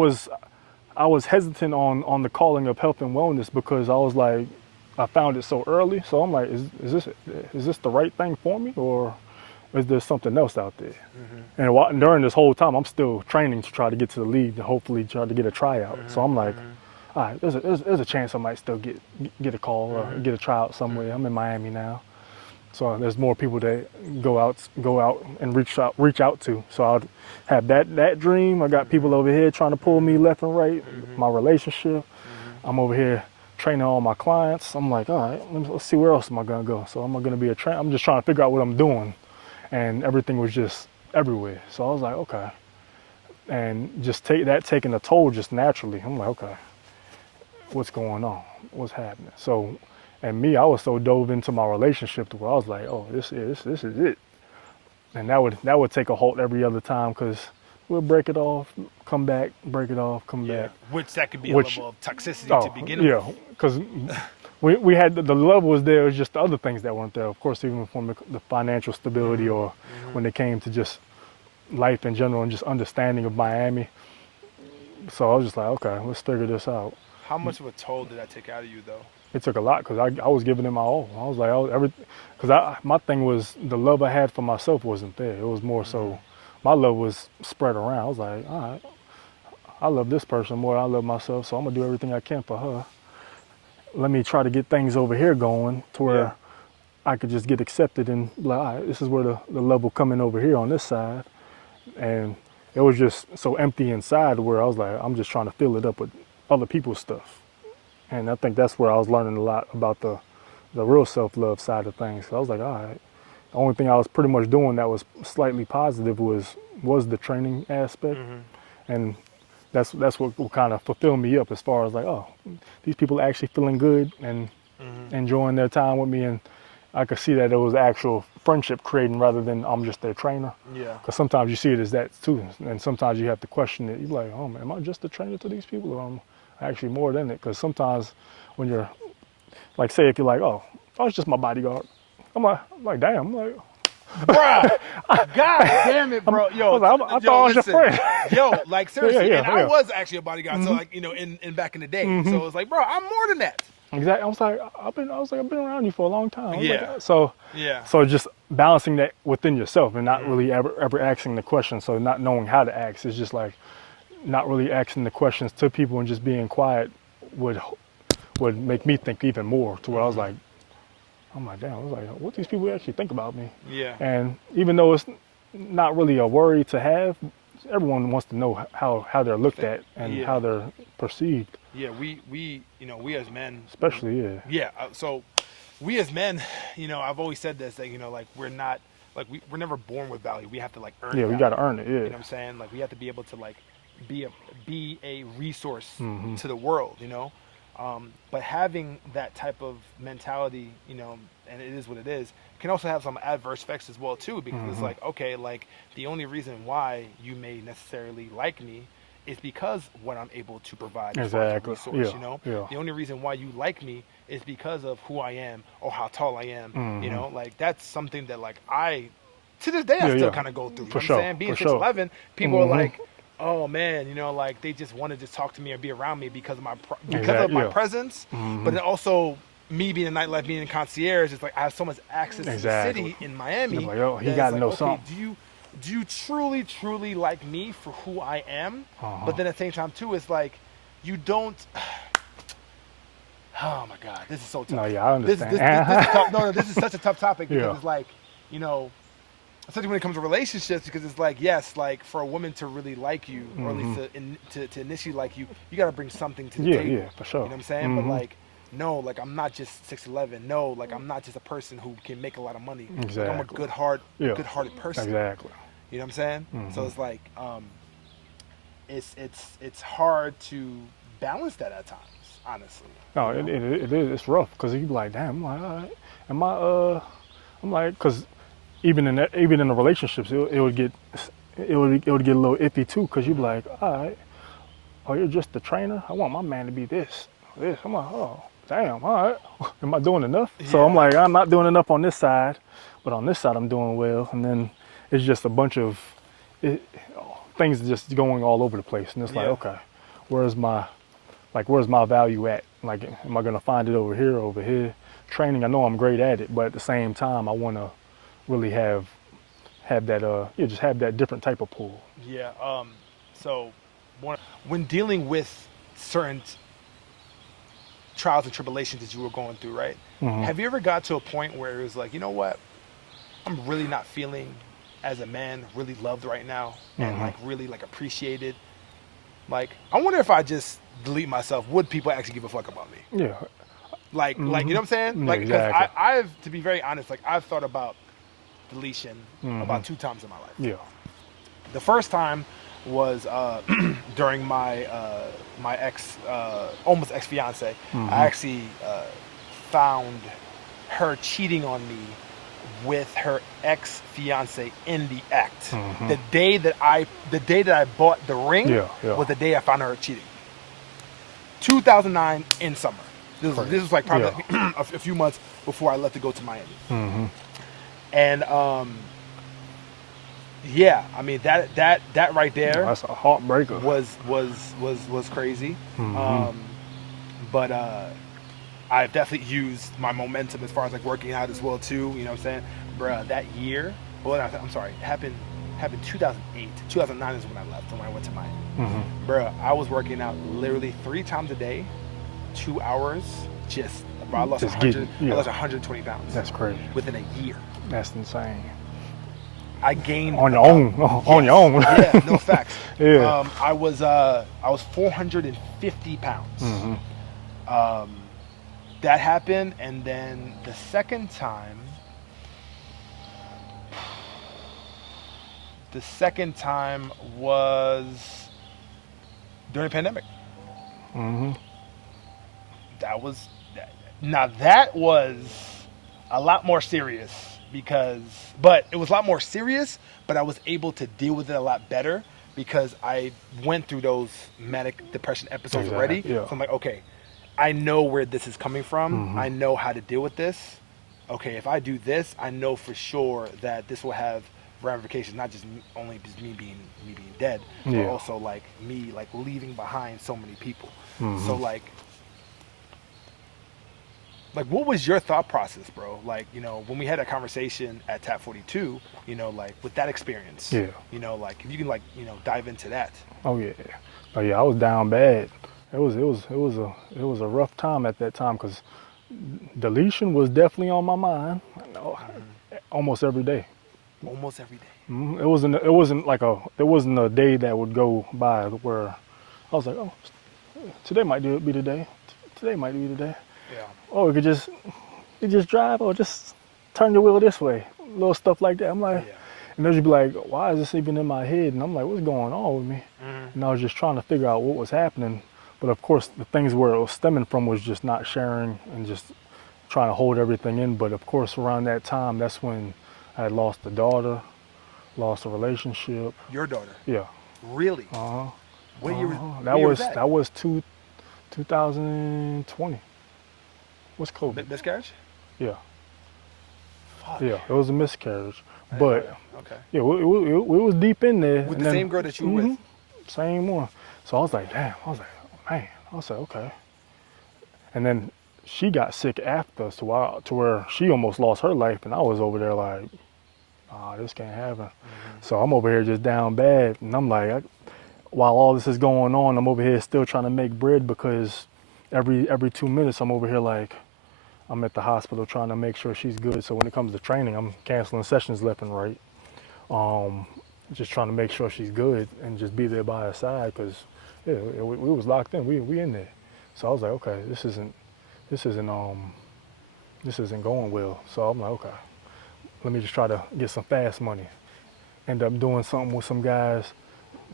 was hesitant on the calling of health and wellness because I was like, I found it so early. So I'm like, is this the right thing for me, or is there something else out there? And during this whole time, I'm still training to try to get to the league and hopefully try to get a tryout. So I'm like, all right, there's a chance I might still get a call or get a tryout somewhere. I'm in Miami now, so there's more people that go out and reach out to. So I'll have that dream. I got people over here trying to pull me left and right. My relationship. I'm over here training all my clients. I'm like, all right, let's see where else am I gonna go. So I'm gonna be a trainer. I'm just trying to figure out what I'm doing, and everything was just everywhere. So I was like, okay, and just taking a toll just naturally. I'm like, okay, what's going on? What's happening? So, and me, I was so dove into my relationship to where I was like, oh, this is it. And that would take a halt every other time because we'll break it off, come back, break it off, come back. Which that could be a level of toxicity to begin with. Yeah, because we had the level was there. It was just the other things that weren't there. Of course, even from the financial stability or when it came to just life in general and just understanding of Miami. So I was just like, okay, let's figure this out. How much of a toll did that take out of you, though? It took a lot because I was giving it my all. I was like, because my thing was the love I had for myself wasn't there. It was more so my love was spread around. I was like, all right, I love this person more than I love myself, so I'm gonna do everything I can for her. Let me try to get things over here going to where I could just get accepted and be like, all right, this is where the level coming over here on this side. And it was just so empty inside where I was like, I'm just trying to fill it up with other people's stuff. And I think that's where I was learning a lot about the real self-love side of things. So I was like, all right. The only thing I was pretty much doing that was slightly positive was the training aspect. And that's what kind of fulfilled me up as far as like, oh, these people are actually feeling good and enjoying their time with me. And I could see that it was actual friendship creating rather than I'm just their trainer. Yeah. Because sometimes you see it as that too. And sometimes you have to question it. You're like, oh man, am I just a trainer to these people, or am I actually more than it? Because sometimes when you're, like, say if you're like, oh, it's just my bodyguard. I'm like, damn. I'm like, bruh, God damn it, bro. Yo, I thought I was your friend. Yo, like seriously, Yeah, and I was actually a bodyguard. So like, in back in the day. So it was like, bro, I'm more than that. Exactly. I've been around you for a long time. Yeah. Like, so just balancing that within yourself and not really ever asking the question. So not knowing how to ask. It's just like not really asking the questions to people and just being quiet would make me think even more to where I was like, oh my damn, I was like, what these people actually think about me? Yeah. And even though it's not really a worry to have, everyone wants to know how they're looked at and how they're perceived. Yeah, we as men, especially so we as men, I've always said this, that like we're not like we're never born with value. We have to like earn it. Yeah, we got to earn it. Yeah. You know what I'm saying? Like we have to be able to like be a resource to the world, but having that type of mentality, and it is what it is, can also have some adverse effects as well too, because it's like, okay, like the only reason why you may necessarily like me is because what I'm able to provide as a resource, The only reason why you like me is because of who I am or how tall I am, like that's something that like to this day I still kind of go through. You know what I'm saying? Being 6'11", people are like, oh man, like they just want to just talk to me or be around me because of my presence, but then also me being in nightlife, being in concierge, it's like I have so much access to the city in Miami. Like, oh, he got to know something. Do you truly like me for who I am? But then at the same time too, it's like you don't. Oh my God, this is so tough. No, yeah, I understand. This is tough. No, this is such a tough topic because it's like, especially when it comes to relationships, because it's like, yes, like for a woman to really like you, or at least to initially like you, you got to bring something to the table. Yeah, for sure. You know what I'm saying? But like, no, like I'm not just 6'11". No, like I'm not just a person who can make a lot of money. Exactly. Like I'm a Yeah. good-hearted person. Exactly. You know what I'm saying? So Mhm. it's like it's hard to balance that at times, honestly. No, You know? it is. It's rough because you be like, damn. I'm like, all right. Am I? I'm like, because even in the relationships, it would get it would get a little iffy too because you be like, all right, oh, you're just the trainer. I want my man to be this. I'm like, oh, damn. All right. Am I doing enough? So I'm Yeah. like, I'm not doing enough on this side, but on this side I'm doing well. And then it's just a bunch of it, things just going all over the place. And it's like, Yeah. okay, where's my where's my value at? Like, am I gonna find it over here, over here? Training, I know I'm great at it, but at the same time, I want to really have that just have that different type of pull. Yeah. So when dealing with certain trials and tribulations that you were going through, right? Mhm. Have you ever got to a point where it was like, you know what? I'm really not feeling as a man really loved right now and Mhm. like really like appreciated. Like, I wonder if I just delete myself, would people actually give a fuck about me? Yeah. Like you know what I'm saying? Yeah, Like, because exactly. I've, to be very honest, like I've thought about deletion about Mhm. 2 times in my life. Yeah. The first time was during my my ex, almost ex fiance. I actually found her cheating on me with her ex fiance in the act. The day that I bought the ring Yeah, yeah. was the day I found her cheating. 2009 in summer. Crazy. This was like probably Yeah. like a few months before I left to go to Miami. Mm-hmm. And yeah, I mean that right there That's a heartbreaker. was crazy. But I've definitely used my momentum as far as like working out as well too. You know what I'm saying, bruh? That year, well, I'm sorry, it happened 2008. 2009 is when I left, when I went to Miami. Bruh, I was working out literally 3 times a day, 2 hours. Just, bro, I lost Just 100. getting- yeah. I lost 120 pounds. That's crazy. Within a year. That's insane. I gained On your own. On your own. Yeah, no facts. Yeah. I was 450 pounds. That happened, and then the second time was during the pandemic. That was a lot more serious but it was a lot more serious, but I was able to deal with it a lot better because I went through those manic depression episodes Exactly, already. yeah. So I'm like, okay, I know where this is coming from. I know how to deal with this. Okay, if I do this, I know for sure that this will have ramifications, not just only just me being dead, but Yeah. also like me like leaving behind so many people. So like what was your thought process, bro? Like, you know, when we had that conversation at Tap 42, you know, like with that experience, Yeah. you know, like if you can like, you know, dive into that. Oh yeah. Oh yeah. I was down bad. It was a rough time at that time because deletion was definitely on my mind. Almost every day. Almost every day. There wasn't a day that would go by where I was like, oh, today might be the day. Today might be the day. Yeah. Oh, you just drive or just turn your wheel this way. Little stuff like that. I'm like, Yeah. and then you'd be like, why is this even in my head? And I'm like, what's going on with me? And I was just trying to figure out what was happening. But of course, the things where it was stemming from was just not sharing and just trying to hold everything in. But of course, around that time, that's when I had lost a daughter, lost a relationship. Your daughter. Yeah. Really? What year was that? That was 2020. What's COVID? Miscarriage? Yeah. Fuck. Yeah, it was a miscarriage. But Okay. yeah, we was deep in there. With and the then- same girl that you were with? Same one. So I was like, damn. I was like, man. I was like, okay. And then she got sick after us to where she almost lost her life, and I was over there like, this can't happen. So I'm over here just down bad, and I'm like, while all this is going on, I'm over here still trying to make bread because every 2 minutes I'm over here like, I'm at the hospital trying to make sure she's good. So when it comes to training, I'm canceling sessions left and right. Just trying to make sure she's good and just be there by her side because we was locked in. We in there. So I was like, okay, this isn't this isn't going well. So I'm like, okay, let me just try to get some fast money. End up doing something with some guys,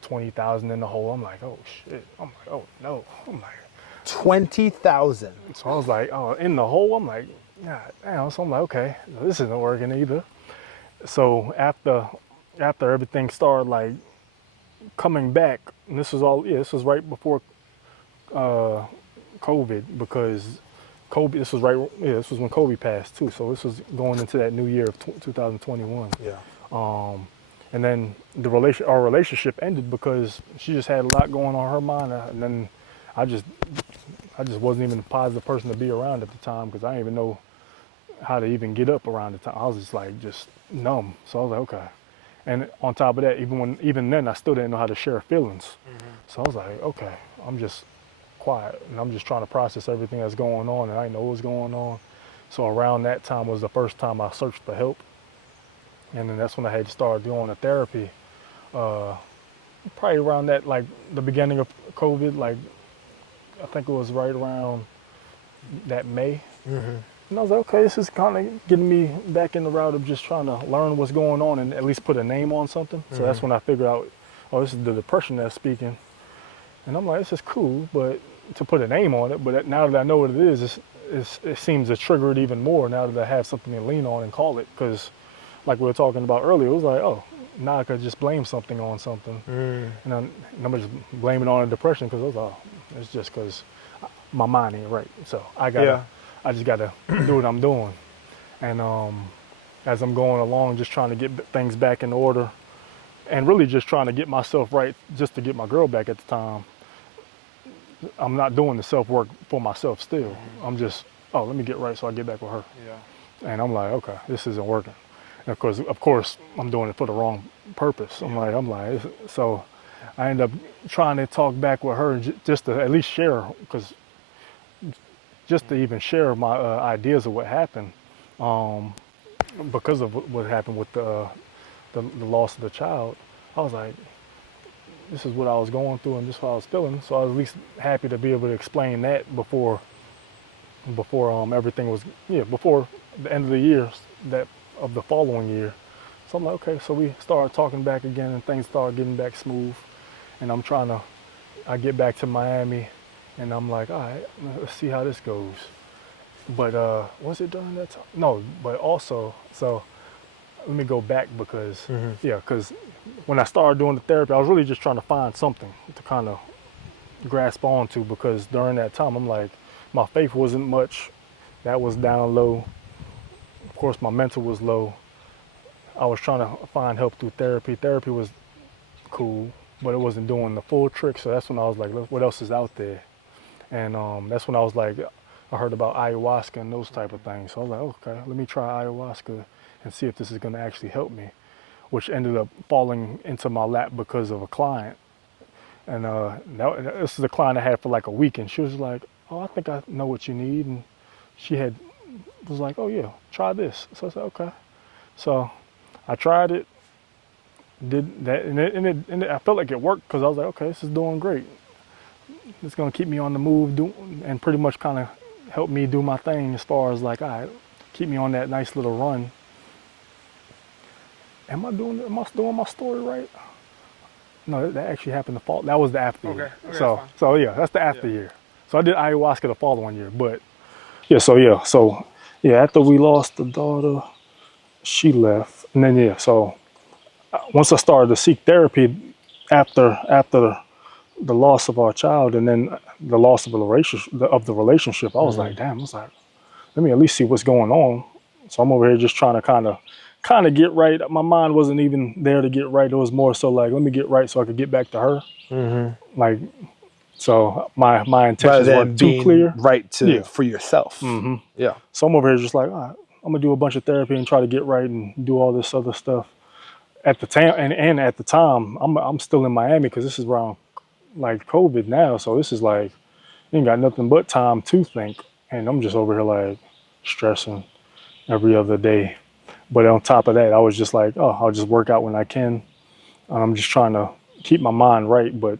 20,000 in the hole. I'm like, oh shit. I'm like, oh no. I'm like, 20,000. so I was like, oh, in the hole. I'm like, yeah, damn. So I'm like, okay, this isn't working either. So after everything started like coming back, and this was all, yeah, this was right before COVID, because Kobe, this was right, yeah, this was when Kobe passed too. So this was going into that new year of 2021. Yeah. And then our relationship ended because she just had a lot going on her mind, and then I just wasn't even a positive person to be around at the time, because I didn't even know how to even get up around the time. I was just like just numb. So I was like, okay. And on top of that, even then, I still didn't know how to share feelings. So I was like, okay, I'm just quiet, and I'm just trying to process everything that's going on, and I didn't know what was going on. So around that time was the first time I searched for help, and then that's when I had started doing the therapy. Probably around that, like the beginning of COVID, like I think it was right around that May. And I was like, okay, this is kind of getting me back in the route of just trying to learn what's going on and at least put a name on something. So that's when I figured out, oh, this is the depression that's speaking. And I'm like, this is cool, but to put a name on it. But now that I know what it is, it seems to trigger it even more now that I have something to lean on and call it. Because like we were talking about earlier, it was like, oh, now I could just blame something on something. And I'm just blaming it on a depression because I was like, oh, it's just because my mind ain't right. So I just gotta do what I'm doing. And as I'm going along, just trying to get things back in order, and really just trying to get myself right, just to get my girl back at the time. I'm not doing the self-work for myself still. I'm just, oh, let me get right so I get back with her. Yeah. And I'm like, okay, this isn't working. And of course, I'm doing it for the wrong purpose. I'm like, so I end up trying to talk back with her just to at least share, because just to even share my ideas of what happened, because of what happened with the loss of the child. I was like, this is what I was going through and this is what I was feeling. So I was at least happy to be able to explain that before everything was, before the end of the year, that of the following year. So I'm like, okay, so we started talking back again and things started getting back smooth. And I get back to Miami and I'm like, all right, let's see how this goes. But was it during that time? No, but also, so let me go back because, because when I started doing the therapy, I was really just trying to find something to kind of grasp onto, because during that time, I'm like, my faith wasn't much. That was down low. Of course, my mental was low. I was trying to find help through therapy. Therapy was cool, but it wasn't doing the full trick. So that's when I was like, what else is out there? And that's when I was like, I heard about ayahuasca and those type of things. So I was like, okay, let me try ayahuasca and see if this is going to actually help me, which ended up falling into my lap because of a client. And this is a client I had for like a week, and she was like, oh, I think I know what you need. And she was like, oh yeah, try this. So I said, okay. So I tried it, did that, and I felt like it worked, because I was like, okay, this is doing great. It's going to keep me on the move and pretty much kind of help me do my thing as far as like, all right, keep me on that nice little run. Am I doing my story right? No, that actually happened the fall. That was the after year. So yeah, that's the after year. So I did ayahuasca the following year, but so after we lost the daughter, she left, and then so once I started to seek therapy after the loss of our child, and then the loss of the relationship, I was like, damn, I was like, let me at least see what's going on. So I'm over here just trying to kind of get right. My mind wasn't even there to get right. It was more so like, let me get right so I could get back to her. Like, so my intentions weren't too clear. Right for yourself. Yeah. So I'm over here just like, all right, I'm gonna do a bunch of therapy and try to get right and do all this other stuff. At the time, and at the time, I'm still in Miami, because this is around like COVID now. So this is like, you ain't got nothing but time to think, and I'm just over here like stressing every other day. But on top of that, I was just like, oh, I'll just work out when I can. I'm just trying to keep my mind right. But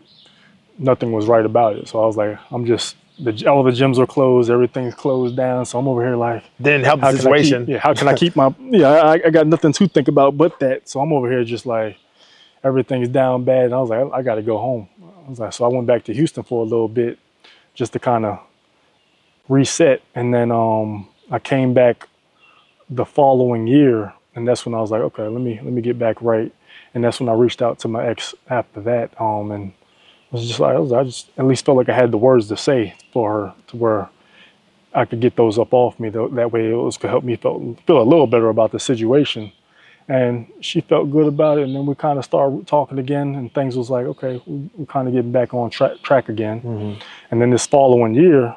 nothing was right about it. So I was like, all the gyms are closed, everything's closed down. So I'm over here like, Didn't help the situation. how can I keep my, I got nothing to think about but that. So I'm over here just like, everything's down bad. And I was like, I got to go home. I was like, so I went back to Houston for a little bit just to kind of reset. And then I came back the following year. And that's when I was like, okay, let me get back right. And that's when I reached out to my ex after that. And it was just like, I just at least felt like I had the words to say for her to where I could get those up off me. That way it could help me feel a little better about the situation. And she felt good about it. And then we kind of started talking again, and things was like, okay, we're kind of getting back on track again. Mm-hmm. And then this following year,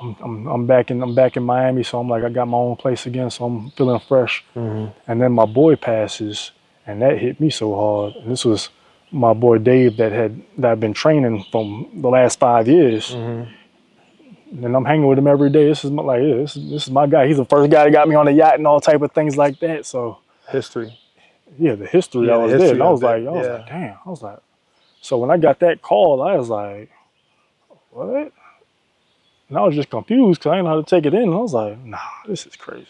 I'm back in Miami, so I'm like, I got my own place again, so I'm feeling fresh. Mm-hmm. And then my boy passes, and that hit me so hard. And this was my boy Dave that I've been training from the last 5 years. Mm-hmm. And I'm hanging with him every day. This is my guy. He's the first guy that got me on the yacht and all type of things like that. So History. yeah, the history Yeah, I the was history there. And I was of like, it, damn. I was like, so when I got that call, I was like, what? And I was just confused because I didn't know how to take it in. And I was like, nah, this is crazy.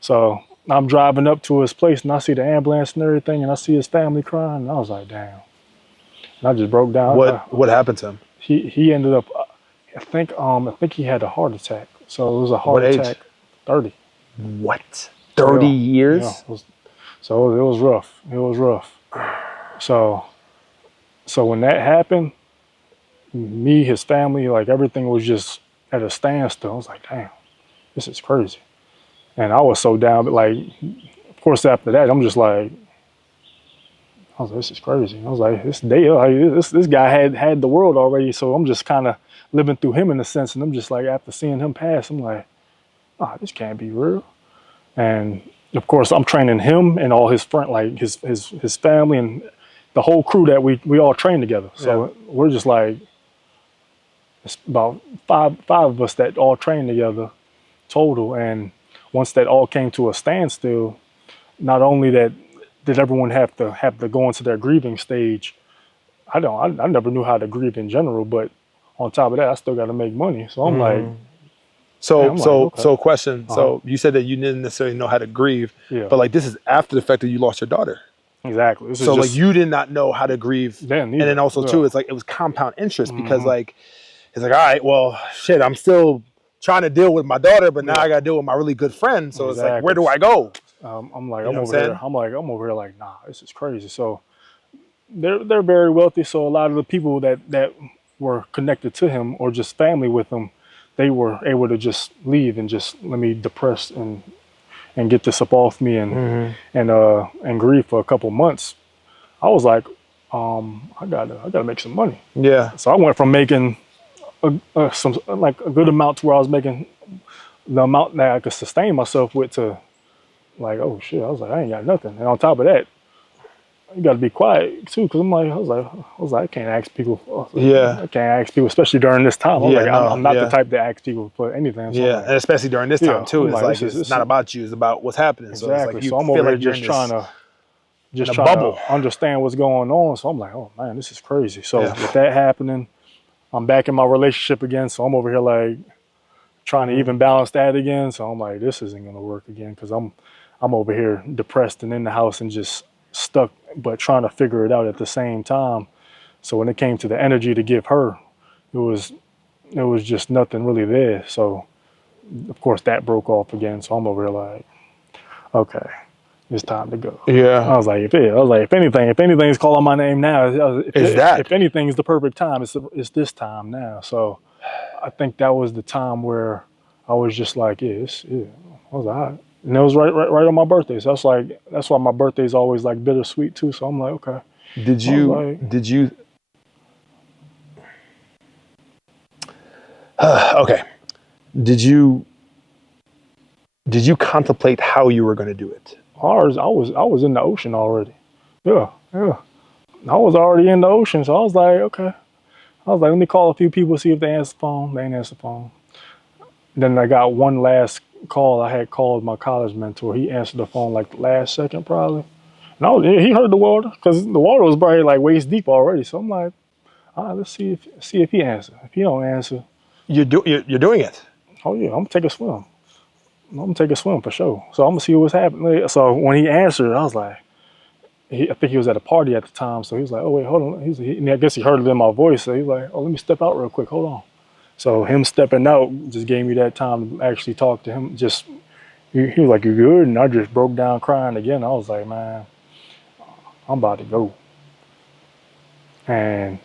So I'm driving up to his place and I see the ambulance and everything, and I see his family crying. And I was like, damn. And I just broke down. What happened to him? He ended up, I think he had a heart attack. So it was a heart What age? attack. 30. What? 30 years? Yeah, so it was rough. It was rough. So when that happened, me, his family, like everything was just at a standstill. I was like, damn, this is crazy. And I was so down, but like, of course, after that, I'm just like, I was like, this is crazy. I was like, this guy had the world already, so I'm just kind of living through him in a sense. And I'm just like, after seeing him pass, I'm like, this can't be real. And of course, I'm training him and all his friends, like his family and the whole crew that we all train together. So we're just like, it's about five of us that all train together total. And once that all came to a standstill, not only that did everyone have to go into their grieving stage. I never knew how to grieve in general, but on top of that, I still got to make money. So I'm like, So question. Uh-huh. So you said that you didn't necessarily know how to grieve, Yeah. but like this is after the fact that you lost your daughter. Exactly. So like you did not know how to grieve. Then and then also too, it's like it was compound interest because like it's like, all right, well, shit, I'm still trying to deal with my daughter, but now I got to deal with my really good friend. So it's like, where do I go? I'm like, You know I'm over here like, nah, this is crazy. So they're very wealthy. So a lot of the people that were connected to him or just family with him, they were able to just leave and just let me depress and get this up off me and grieve for a couple months. I was like, I gotta make some money. Yeah. So I went from making a good amount to where I was making the amount that I could sustain myself with to like, oh shit, I was like, I ain't got nothing. And on top of that, you got to be quiet too, because I was like, I can't ask people. I can't ask people, especially during this time. I'm not the type to ask people for anything. So and especially during this time too. I'm It's like it's not about you; it's about what's happening. Exactly. So it's like you I'm feel over like here just trying to understand what's going on. So I'm like, oh man, this is crazy. So with that happening, I'm back in my relationship again. So I'm over here like trying to even balance that again. So I'm like, this isn't gonna work again because I'm over here depressed and in the house and just stuck, but trying to figure it out at the same time. So when it came to the energy to give her, it was just nothing really there. So of course that broke off again. So I'm over here like, okay, it's time to go. Yeah. I was like, if anything's calling my name now, if anything's the perfect time, it's this time now. So I think that was the time where I was just like, I was like, all right. And it was right on my birthday. So that's why my birthday is always like bittersweet too. So I'm like, okay. Did you okay. Did you contemplate how you were going to do it? I was in the ocean already. Yeah. I was already in the ocean. So I was like, okay. I was like, let me call a few people, see if they answer the phone. They ain't answer the phone. Then I got one last call. I had called my college mentor. He answered the phone like the last second probably. No, he heard the water because the water was probably like waist deep already. So I'm like, all right, let's see if he answer. If he don't answer, You're doing it. oh yeah, I'm gonna take a swim. I'm gonna take a swim for sure. So I'm gonna see what's happening. So when he answered, I was like, I think he was at a party at the time. So he was like, oh wait, hold on. I guess he heard it in my voice. So he's like, oh, let me step out real quick. Hold on. So him stepping out just gave me that time to actually talk to him. Just he was like, you good? And I just broke down crying again. I was like, man, I'm about to go. And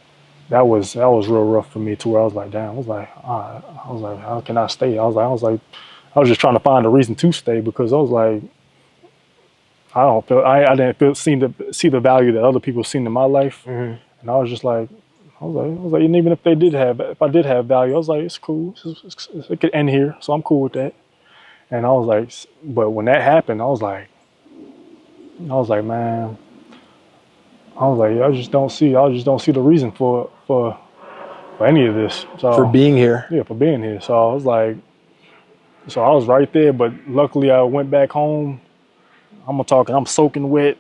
that was real rough for me to where I was like, damn. I was like, all right. I was like, how can I stay? I was just trying to find a reason to stay because I was like, I didn't seem to see the value that other people seen in my life, Mm-hmm. and I was just like, and even if I did have value, I was like, it's cool. It could end here, so I'm cool with that. And I was like, but when that happened, man, I was like, I just don't see the reason for any of this. So For being here. yeah, for being here. So I was like, so I was right there, but luckily I went back home. I'm soaking wet.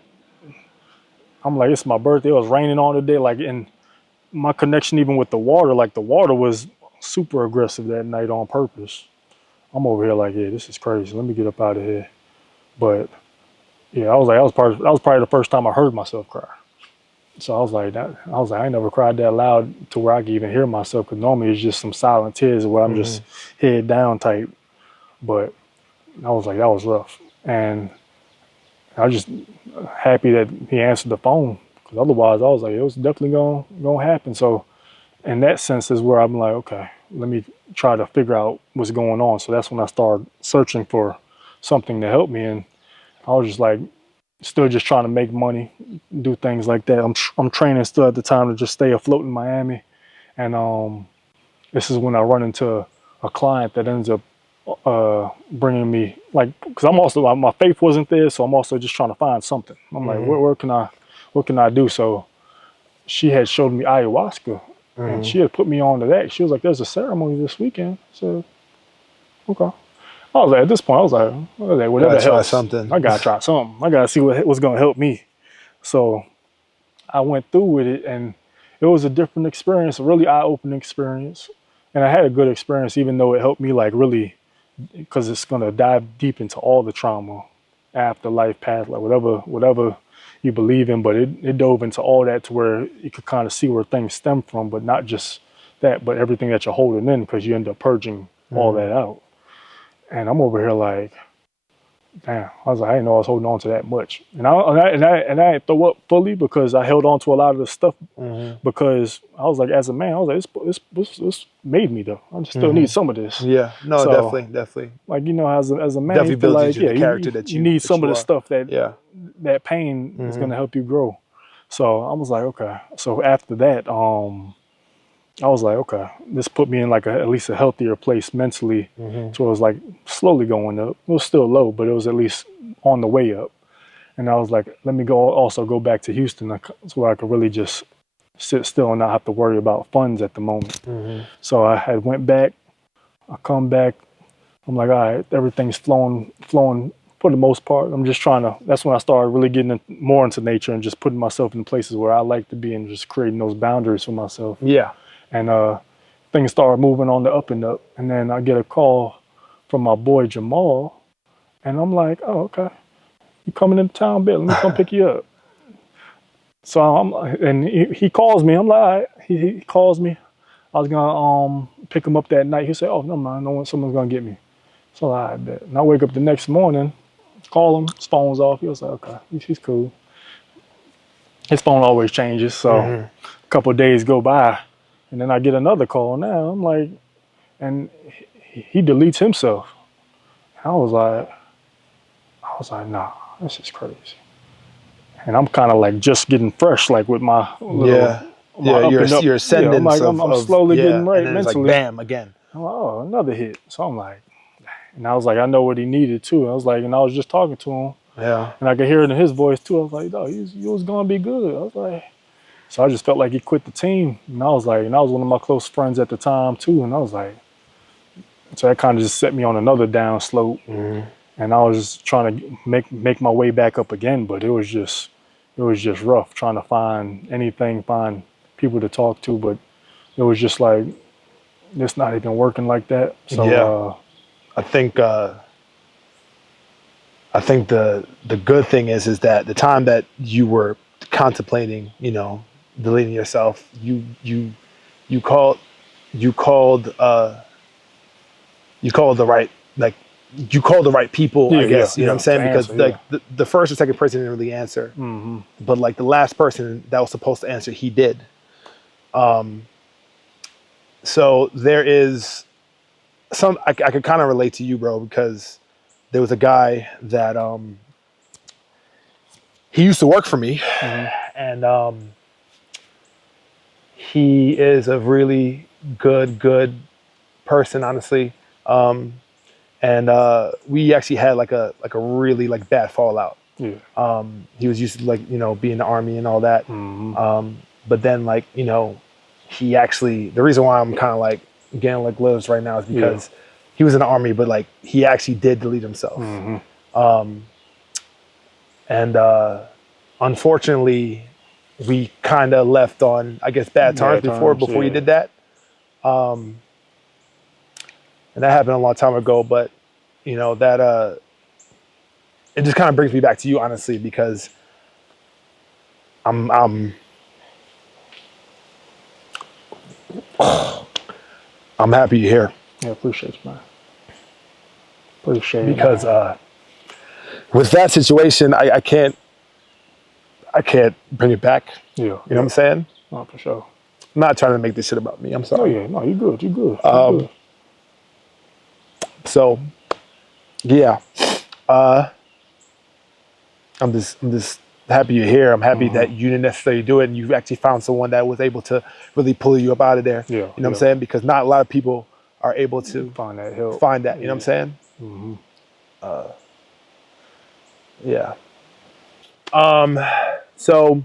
I'm like, it's my birthday. It was raining all the day. Like, and my connection even with the water, like the water was super aggressive that night on purpose. I'm over here like, yeah, this is crazy. Let me get up out of here. But yeah, I was like, that was probably the first time I heard myself cry. So I was like, I ain't never cried that loud to where I could even hear myself. Cause normally it's just some silent tears where I'm just head down type. But I was like, that was rough. And I was just happy that he answered the phone. Cause otherwise I was like, it was definitely gonna happen. So in that sense is where I'm like, okay, let me try to figure out what's going on. So that's when I started searching for something to help me. And I was just like, still just trying to make money, do things like that. I'm training still at the time to just stay afloat in Miami. And this is when I run into a client that ends up bringing me, like, because I'm also like, my faith wasn't there, so I'm also just trying to find something. I'm like, what can I do? So she had showed me ayahuasca, and she had put me on to that. She was like, there's a ceremony this weekend. So okay. I was like, at this point, I was like, whatever Gotta try helps. something. I gotta try something. I gotta see what's gonna help me. So I went through with it, and it was a different experience, a really eye-opening experience. And I had a good experience, even though it helped me like really, because it's gonna dive deep into all the trauma, afterlife, past, like whatever you believe in. But it dove into all that to where you could kind of see where things stem from, but not just that, but everything that you're holding in, because you end up purging all that out. And I'm over here like, damn. I was like, I didn't know I was holding on to that much. And I didn't throw up fully because I held on to a lot of the stuff because I was like, as a man, I was like, this made me though. I just still need some of this. Yeah, no, So, definitely. like, you know, as a man, Definitely you feel builds like, you to the character you need some of the stuff that Yeah. that pain is going to help you grow. So I was like, okay. So after that, I was like, okay, this put me in like at least a healthier place mentally. So it was like slowly going up. It was still low, but it was at least on the way up. And I was like, let me go back to Houston so I could really just sit still and not have to worry about funds at the moment. So I had went back. I come back. I'm like, all right, everything's flowing for the most part. I'm just trying to. That's when I started really getting more into nature and just putting myself in places where I like to be and just creating those boundaries for myself. Yeah. And things started moving on the up and up. And then I get a call from my boy Jamal, and I'm like, oh, okay, you coming into town, Bill? Let me come pick you up. So and he calls me. I'm like, all right. He calls me. I was gonna pick him up that night. He said, oh, no mind, no, someone's gonna get me. So I bet. And I wake up the next morning, call him, his phone's off. He was like, okay, he's cool. His phone always changes, so a couple of days go by. And then I get another call now. I'm like, and he deletes himself. I was like, nah, this is crazy. And I'm kind of like just getting fresh, like with my little, you're ascending. Yeah, I'm slowly getting right and then mentally. It's like, bam, again. I'm like, oh, another hit. So I'm like, and I was like, I know what he needed too. I was like, and I was just talking to him. Yeah. And I could hear it in his voice too. I was like, no, you was gonna be good. I was like. So I just felt like he quit the team. And I was like, and I was one of my close friends at the time too. And I was like, so that kind of just set me on another down slope. And I was just trying to make my way back up again. But it was just rough trying to find anything, find people to talk to, but it was just like it's not even working like that. So Yeah. I think the good thing is that the time that you were contemplating, deleting yourself, you called you called you called the right like you called the right people, I guess, you know what I'm to saying? Because answer, like the first or second person didn't really answer. But like the last person that was supposed to answer, he did. So there is I could kind of relate to you, bro, because there was a guy that he used to work for me, and he is a really good person, honestly. And we actually had like a really like bad fallout. yeah, He was used to like being in the army and all that. But then like he actually, the reason why I'm kind of like getting like lives right now is because he was in the army, but like he actually did delete himself. And unfortunately, we kind of left on, I guess, bad terms before he did that. And that happened a long time ago, but that it just kind of brings me back to you, honestly, because I'm happy you're here. Yeah, appreciate you, man. Appreciate it. Because with that situation, I can't bring it back. Yeah. You know what I'm saying? No, for sure. I'm not trying to make this shit about me. I'm Oh sorry. yeah, no, you good. You good. You good. So yeah. I'm just happy you're here. I'm happy that you didn't necessarily do it and you actually found someone that was able to really pull you up out of there. Yeah. You know what I'm saying? Because not a lot of people are able to Find that help. you know what I'm saying? Yeah. So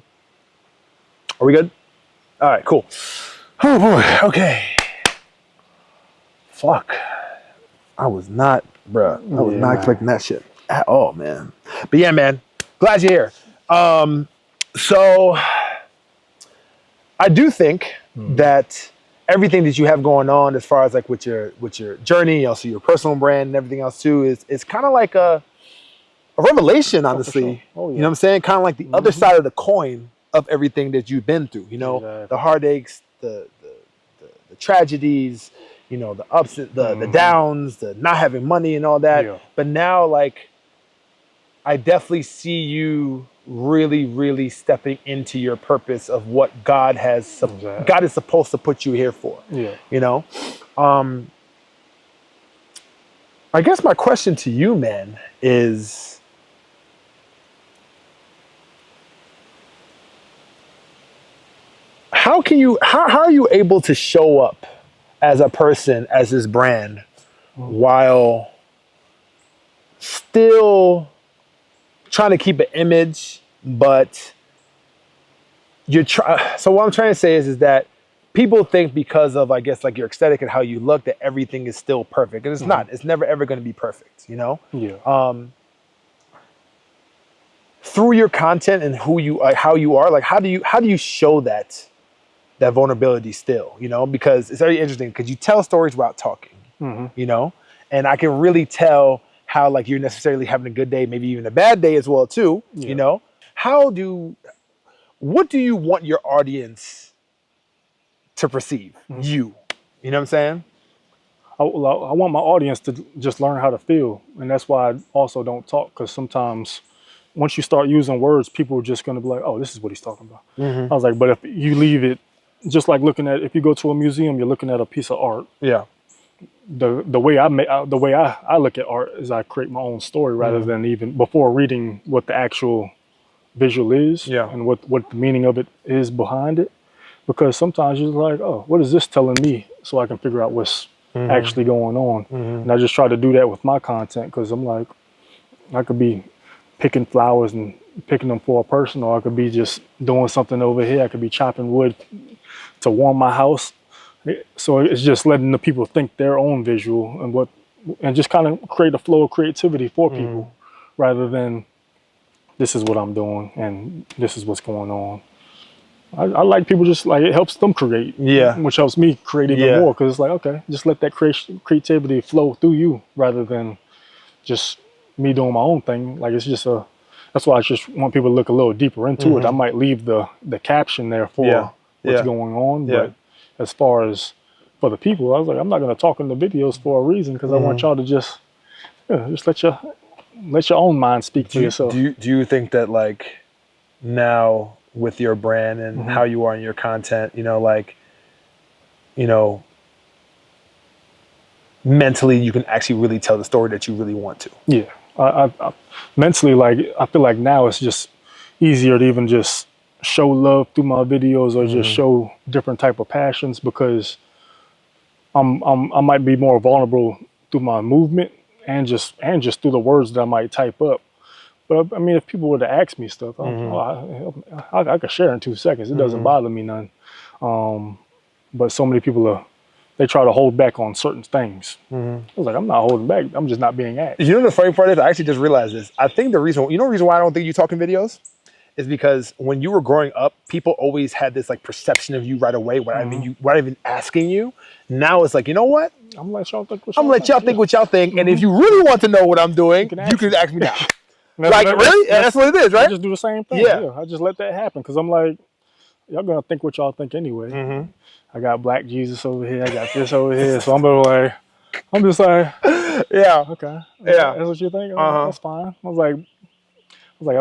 are we good? All right, cool. Oh boy, okay. Fuck. I was not expecting that shit at all, man. But yeah, man, glad you're here. So I do think that everything that you have going on as far as like with your journey, also your personal brand and everything else too, is kind of like a revelation, honestly. Oh, yeah. You know what I'm saying? Kind of like the other side of the coin of everything that you've been through, the heartaches, the tragedies, the ups, the downs, the not having money and all that. Yeah. But now, like, I definitely see you really, really stepping into your purpose of what God has, God is supposed to put you here for. Yeah. I guess my question to you, man, is how are you able to show up as a person, as this brand, while still trying to keep an image, but so what I'm trying to say is that people think because of, I guess, like your aesthetic and how you look, that everything is still perfect. And it's not. It's never ever going to be perfect, Yeah. Through your content and how you are, like how do you show that vulnerability still, because it's very interesting because you tell stories without talking, and I can really tell how like you're necessarily having a good day, maybe even a bad day as well too, what do you want your audience to perceive you know what I'm saying? I want my audience to just learn how to feel, and that's why I also don't talk, because sometimes once you start using words, people are just going to be like, "Oh, this is what he's talking about." I was like, but if you leave it, just like if you go to a museum, you're looking at a piece of art. Yeah. The way I look at art is I create my own story rather than even before reading what the actual visual is and what the meaning of it is behind it. Because sometimes you're like, oh, what is this telling me? So I can figure out what's actually going on. And I just try to do that with my content, because I'm like, I could be picking flowers and picking them for a person, or I could be just doing something over here. I could be chopping wood to warm my house. So it's just letting the people think their own visual and just kind of create a flow of creativity for people, rather than this is what I'm doing and this is what's going on. I like people just like it helps them create, Yeah. which helps me create even Yeah. more because it's like okay, just let that creativity flow through you rather than just me doing my own thing. Like it's just a that's why I just want people to look a little deeper into it. I might leave the caption there Yeah. for what's Yeah. going on, Yeah. but as far as for the people, I was like, I'm not gonna talk in the videos for a reason because I want y'all to just just let your own mind speak for yourself. Do you think that like now with your brand and how you are in your content, you know, like, you know, mentally you can actually really tell the story that you really want to? Yeah, I mentally like I feel like now it's just easier to even just show love through my videos or just show different type of passions because I might be more vulnerable through my movement and just through the words that I might type up. But I mean, if people were to ask me stuff, I could share in 2 seconds. It doesn't bother me none. But so many people they try to hold back on certain things. I was like, I'm not holding back. I'm just not being asked. You know the funny part is I actually just realized this. I think the reason why I don't think you talk in videos is because when you were growing up, people always had this like perception of you right away without even asking you. Now it's like, you know what? I'm gonna let y'all think. I'm gonna let y'all think what y'all think, and if you really want to know what I'm doing, you can ask me now. Like really? That's what it is, right? I just do the same thing. Yeah, I just let that happen because I'm like, y'all gonna think what y'all think anyway. I got Black Jesus over here. I got this over here. So I'm just like, yeah, okay, yeah, that's what you think. That's fine. I was like,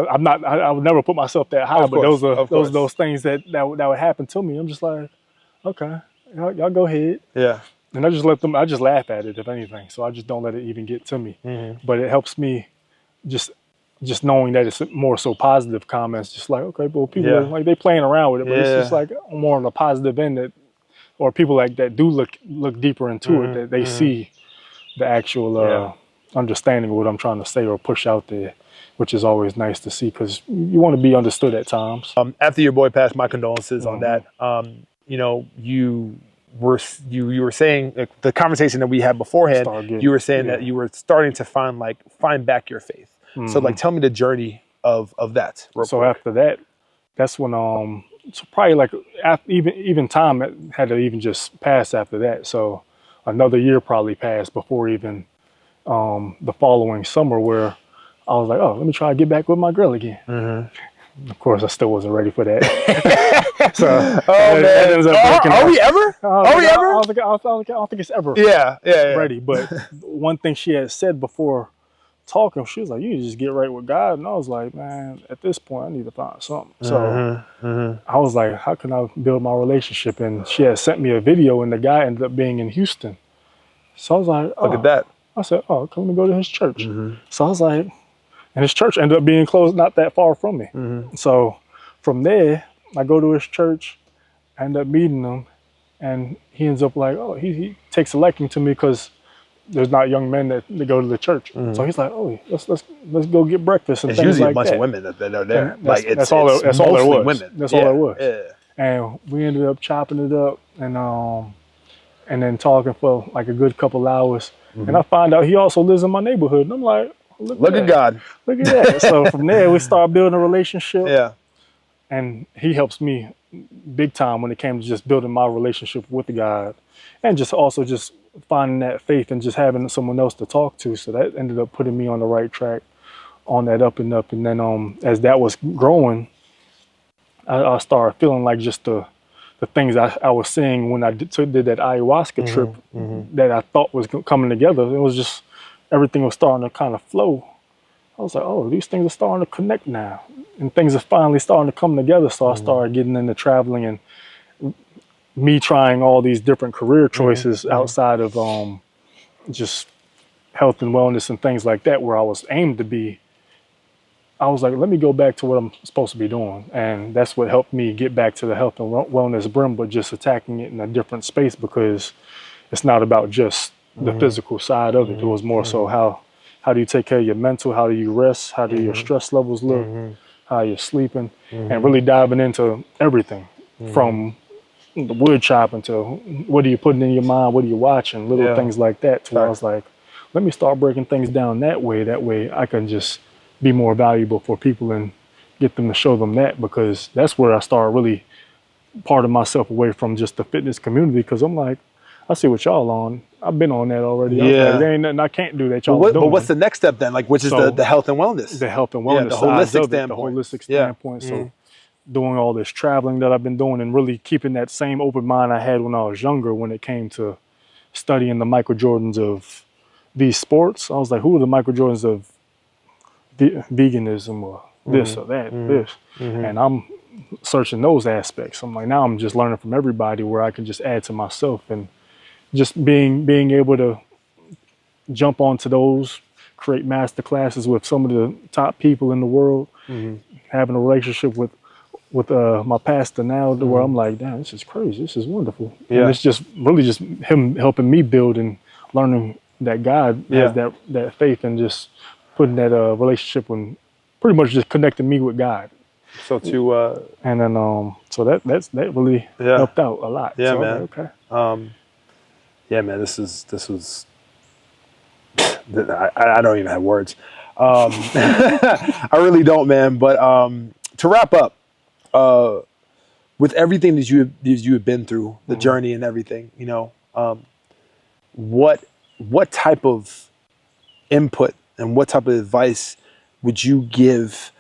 I'm not. I would never put myself that high, but those things that would happen to me. I'm just like, okay, y'all go ahead. Yeah. And I just let them. I just laugh at it if anything. So I just don't let it even get to me. But it helps me just knowing that it's more so positive comments. Just like okay, well, people are, like they playing around with it, but it's just like more on the positive end that, or people like that do look deeper into it that they see the actual understanding of what I'm trying to say or push out there, which is always nice to see because you want to be understood at times. After your boy passed, my condolences on that. You know, you were saying like, the conversation that we had beforehand. You were saying that you were starting to find back your faith. So like, tell me the journey of that. So after that, that's when so probably like after, even time had to even just pass after that. So another year probably passed before even the following summer where I was like, oh, let me try to get back with my girl again. Of course, I still wasn't ready for that. So, that ends up are we ever? Are we ever? I don't think it's ever ready. But one thing she had said before talking, she was like, you just get right with God. And I was like, man, at this point, I need to find something. So I was like, how can I build my relationship? And she had sent me a video and the guy ended up being in Houston. So I was like, oh. Look at that. I said, oh, come and go to his church. So I was like, and his church ended up being closed not that far from me. So from there, I go to his church, I end up meeting him, and he ends up like, oh, he takes a liking to me because there's not young men that go to the church. So he's like, oh, let's go get breakfast and it's things usually like a bunch that. of women that are there. That's all there was. Women. That's all there was. And we ended up chopping it up and then talking for like a good couple hours. And I find out he also lives in my neighborhood. And I'm like, look at God. Look at that. So from there, we started building a relationship. Yeah. And he helps me big time when it came to just building my relationship with God. And just also just finding that faith and just having someone else to talk to. So that ended up putting me on the right track on that up and up. And then as that was growing, I started feeling like just the things I was seeing when I did that ayahuasca trip that I thought was coming together. It was just, everything was starting to kind of flow. I was like, oh, these things are starting to connect now. And things are finally starting to come together. So I started getting into traveling and me trying all these different career choices outside of just health and wellness and things like that, where I was aimed to be. I was like, let me go back to what I'm supposed to be doing. And that's what helped me get back to the health and wellness brim, but just attacking it in a different space because it's not about just the physical side of it. It was more so how do you take care of your mental? How do you rest? How do your stress levels look? How you're sleeping? And really diving into everything from the wood chopping to what are you putting in your mind? What are you watching? Little things like that. So I was like, let me start breaking things down that way. That way I can just be more valuable for people and get them to show them that, because that's where I started really part of myself away from just the fitness community because I'm like, I see what y'all on. I've been on that already. I was like, there ain't nothing I can't do that y'all doing. But what's the next step then? Like, which is So, the health and wellness? The health and Yeah, wellness the sides holistic of it, standpoint. the holistic standpoint. So doing all this traveling that I've been doing and really keeping that same open mind I had when I was younger when it came to studying the Michael Jordans of these sports. I was like, who are the Michael Jordans of veganism or this or that, this? And I'm searching those aspects. I'm like, now I'm just learning from everybody where I can just add to myself and just being able to jump onto those, create master classes with some of the top people in the world, having a relationship with my pastor now to where I'm like, damn, this is crazy. This is wonderful. Yeah. And it's just really just him helping me build and learning that God has that faith and just putting that relationship and pretty much just connecting me with God. So to and then so that really helped out a lot. Yeah, so, man. Okay. Yeah, man. This was. I don't even have words. I really don't, man. But to wrap up, with everything that you have been through, the journey and everything, you know, what type of input and what type of advice would you give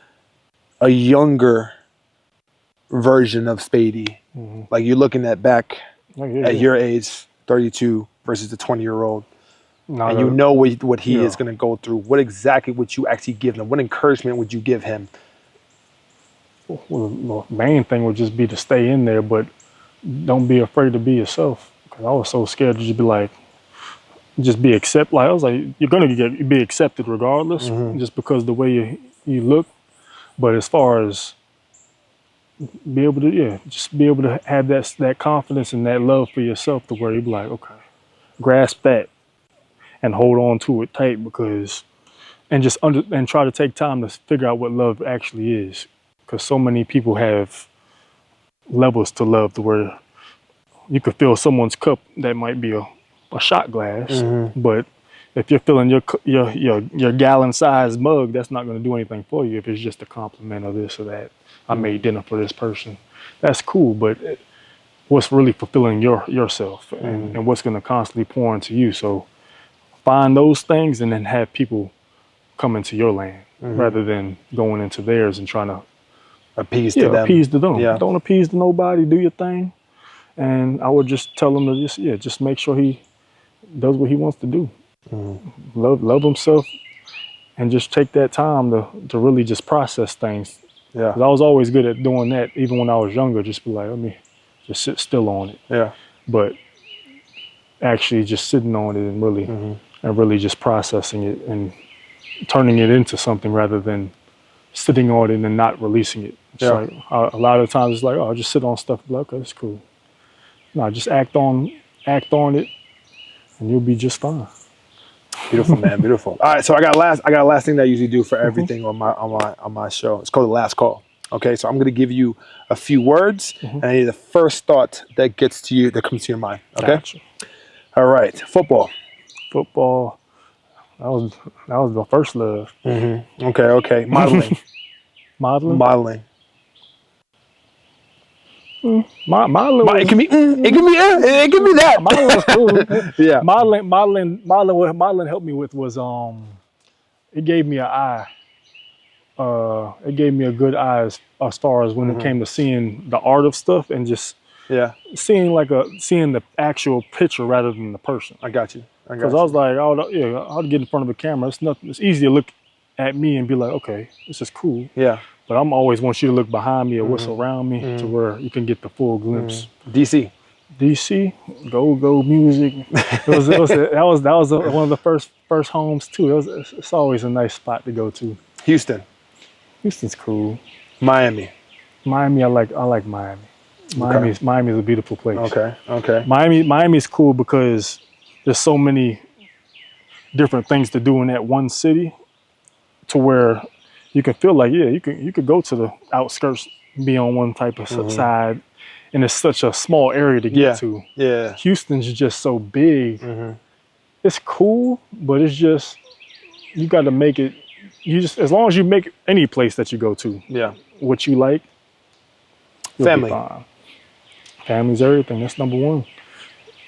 a younger version of Spady? Like you're looking at back at your age, 32 versus the 20-year-old. And you know what he is going to go through. What exactly would you actually give him? What encouragement would you give him? Well, the main thing would just be to stay in there, but don't be afraid to be yourself. Because I was so scared to just be like, just be accepted. Like I was like, you're gonna be accepted regardless, just because the way you look. But as far as be able to, just be able to have that confidence and that love for yourself, to where you be like, okay, grasp that and hold on to it tight, because and try to take time to figure out what love actually is, because so many people have levels to love, to where you could fill someone's cup that might be a shot glass, but if you're filling your gallon sized mug, that's not going to do anything for you. If it's just a compliment or this or that, I made dinner for this person, that's cool, but what's really fulfilling yourself and what's going to constantly pour into you? So find those things and then have people come into your land rather than going into theirs and trying to appease to them. Appease to them. Yeah. Don't appease to nobody. Do your thing. And I would just tell him to just make sure he does what he wants to do. Love himself, and just take that time to really just process things. Yeah. 'Cause I was always good at doing that, even when I was younger. Just be like, let me just sit still on it. Yeah. But actually, just sitting on it and really just processing it and turning it into something rather than sitting on it and not releasing it. It's like a lot of times it's like, oh, I'll just sit on stuff. Like, okay, that's cool. No, just act on it, and you'll be just fine. Beautiful, man. Beautiful. All right, so I got a last thing that I usually do for everything on my show. It's called the last call. Okay, so I'm going to give you a few words, and I need the first thought that comes to your mind. Okay. Gotcha. All right. Football. That was my first love. Okay. Modeling. Modeling. Modeling. It can be that. Modeling was cool. Yeah. Modeling helped me with was it gave me an eye. It gave me a good eye as far as when it came to seeing the art of stuff and just seeing the actual picture rather than the person. I got you. Because I was like, I'll get in front of a camera. It's easy to look at me and be like, okay, this is cool. Yeah. But I'm always want you to look behind me or what's around me to where you can get the full glimpse. DC, go music. That was one of the first homes too. It's always a nice spot to go to. Houston's cool. Miami, I like Miami. Miami is a beautiful place. Okay. Miami's cool because there's so many different things to do in that one city, to where you can feel like, you could go to the outskirts, be on one type of side, and it's such a small area to get to. Yeah. Houston's just so big. It's cool, but it's just, you got to make it. As long as you make any place that you go to, what you like, you'll family. be fine. Family's everything. That's number one.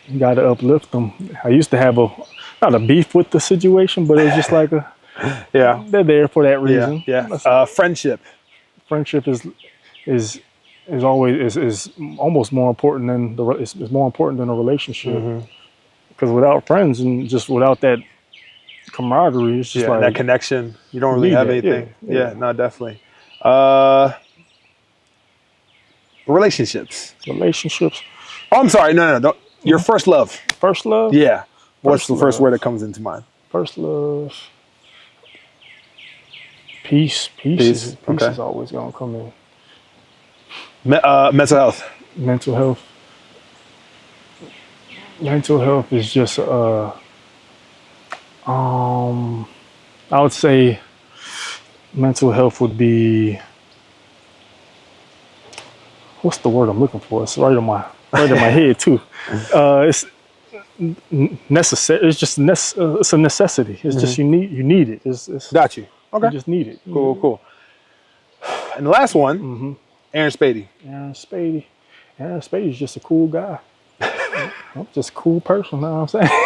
You got to uplift them. I used to have not a beef with the situation, but it was just like Yeah. they're there for that reason. Yeah. Friendship. Friendship is always is almost more important than is more important than a relationship. Because without friends and just without that camaraderie, it's just like that connection. You don't really need have that. anything. Yeah. No, definitely. Relationships. Relationships. Oh, I'm sorry. No. Don't. Your first love. First love. Yeah. What's the first love. word that comes into mind? First love. Peace. Peace is always gonna come in. Mental health. Mental health. Mental health is just I would say mental health would be, what's the word I'm looking for? It's right in my head too. It's necessary. It's just it's a necessity. It's just you need it. It's Got you. Okay. You just need it. Cool. And the last one, Aaron Spady. Aaron Spady. Aaron Spady is just a cool guy. I'm just a cool person. You know what I'm saying?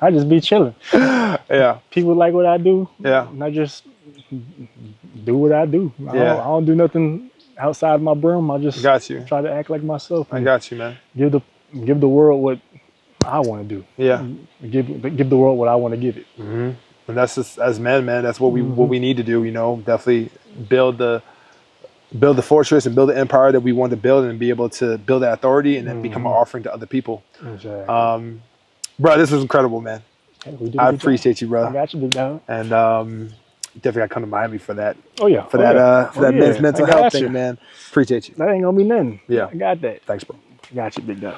I just be chilling. Yeah. People like what I do. Yeah. And I just do what I do. I don't do nothing outside my brim. I just got you. Try to act like myself. I got you, man. Give the world what I want to do. Yeah. Give the world what I want to give it. And that's just, as men, man, that's what we need to do. You know, definitely build the fortress and build the empire that we want to build, and be able to build that authority and then become an offering to other people. Exactly. Bro, this was incredible, man. Hey, I appreciate you, brother. I got you, big dog. And definitely got to come to Miami for that. Oh yeah. For that men's mental health thing, man. Appreciate you. That ain't gonna be nothing. Yeah. I got that. Thanks, bro. Got you, big dog.